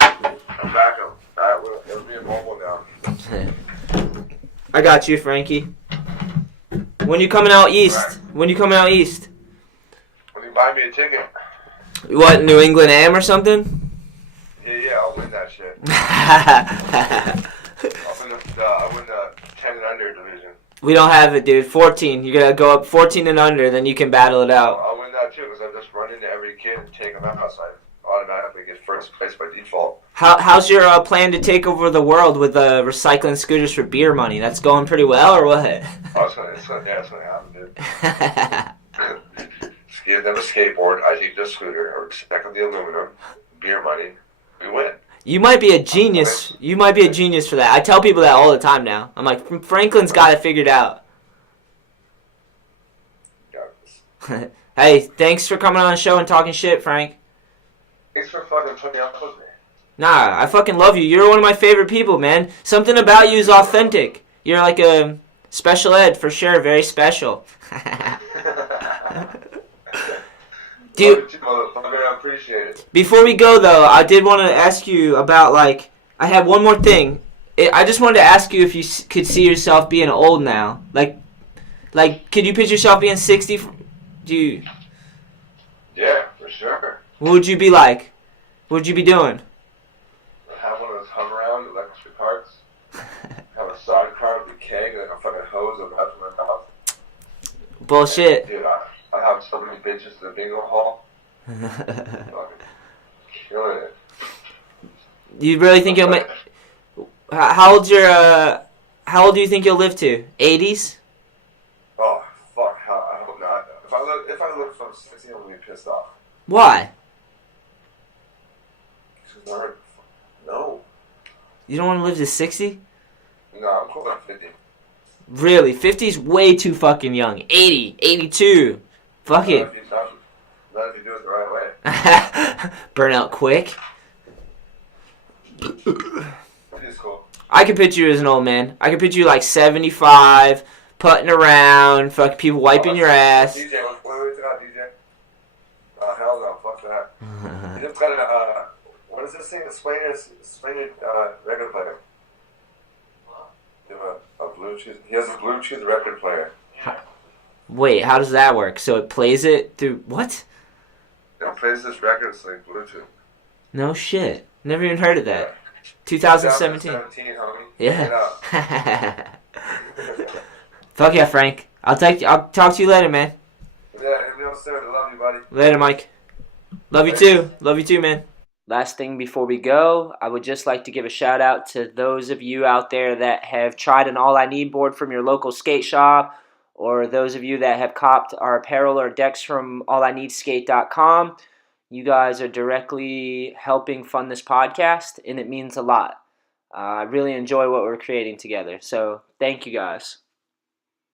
I'm back up. Alright, it'll be a mobile now. I got you, Frankie. When you coming out east? Right. When you coming out east? When you buy me a ticket. What, New England Am or something? Yeah, I'll win that shit. I'll win the 10 and under division. We don't have it, dude. 14. You gotta go up 14 and under, then you can battle it out. I'll win that too, because I just run into every kid and take them out, so I automatically get first place by default. How's your plan to take over the world with recycling scooters for beer money? That's going pretty well, or what? Oh, it's gonna happen, dude. Give them a skateboard, I take the scooter, or recycle the aluminum, beer money, we win. You might be a genius. You might be a genius for that. I tell people that all the time now. I'm like, Franklin's got it figured out. Hey, thanks for coming on the show and talking shit, Frank. Thanks for fucking putting up with me. Nah, I fucking love you. You're one of my favorite people, man. Something about you is authentic. You're like a special ed for sure. Very special. Dude, I appreciate it. Before we go, though, I did want to ask you about, like, I have one more thing. I just wanted to ask you if you could see yourself being old now. Like, Like, could you picture yourself being 60? Do you? Yeah, for sure. What would you be like? What would you be doing? Have one of those hum around electric carts. Have a side car with a keg and a fucking hose of out from my mouth. Bullshit. Dude, I have so many bitches in the bingo hall. Fucking killing it. You really think you'll make? How old do you think you'll live to? 80s? Oh fuck! I hope not. If I look from 60, I'm gonna be pissed off. Why? No. You don't want to live to 60? No, I'm cool at 50. Really? 50's way too fucking young. 80, 82. Fuck it. Not if you do it the right way. Burn out quick. It is cool. I could picture you as an old man. I could picture you like 75, putting around, fucking people wiping your ass. DJ, wait, not DJ. Hell no, fuck that. He just got a, what is this thing? A Splendid record player. A Bluetooth. He has a Bluetooth record player. Wait, how does that work? So it plays it through what? It plays this record like Bluetooth. No shit. Never even heard of that. 2017. 2017, homie. Yeah. Fuck yeah, Frank. I'll talk to you later, man. Yeah, hit me up soon. I love you, buddy. Later, Mike. Love you too. Love you too, man. Last thing before we go, I would just like to give a shout out to those of you out there that have tried an All I Need board from your local skate shop, or those of you that have copped our apparel or decks from allineedskate.com. You guys are directly helping fund this podcast, and it means a lot. I really enjoy what we're creating together, so thank you guys.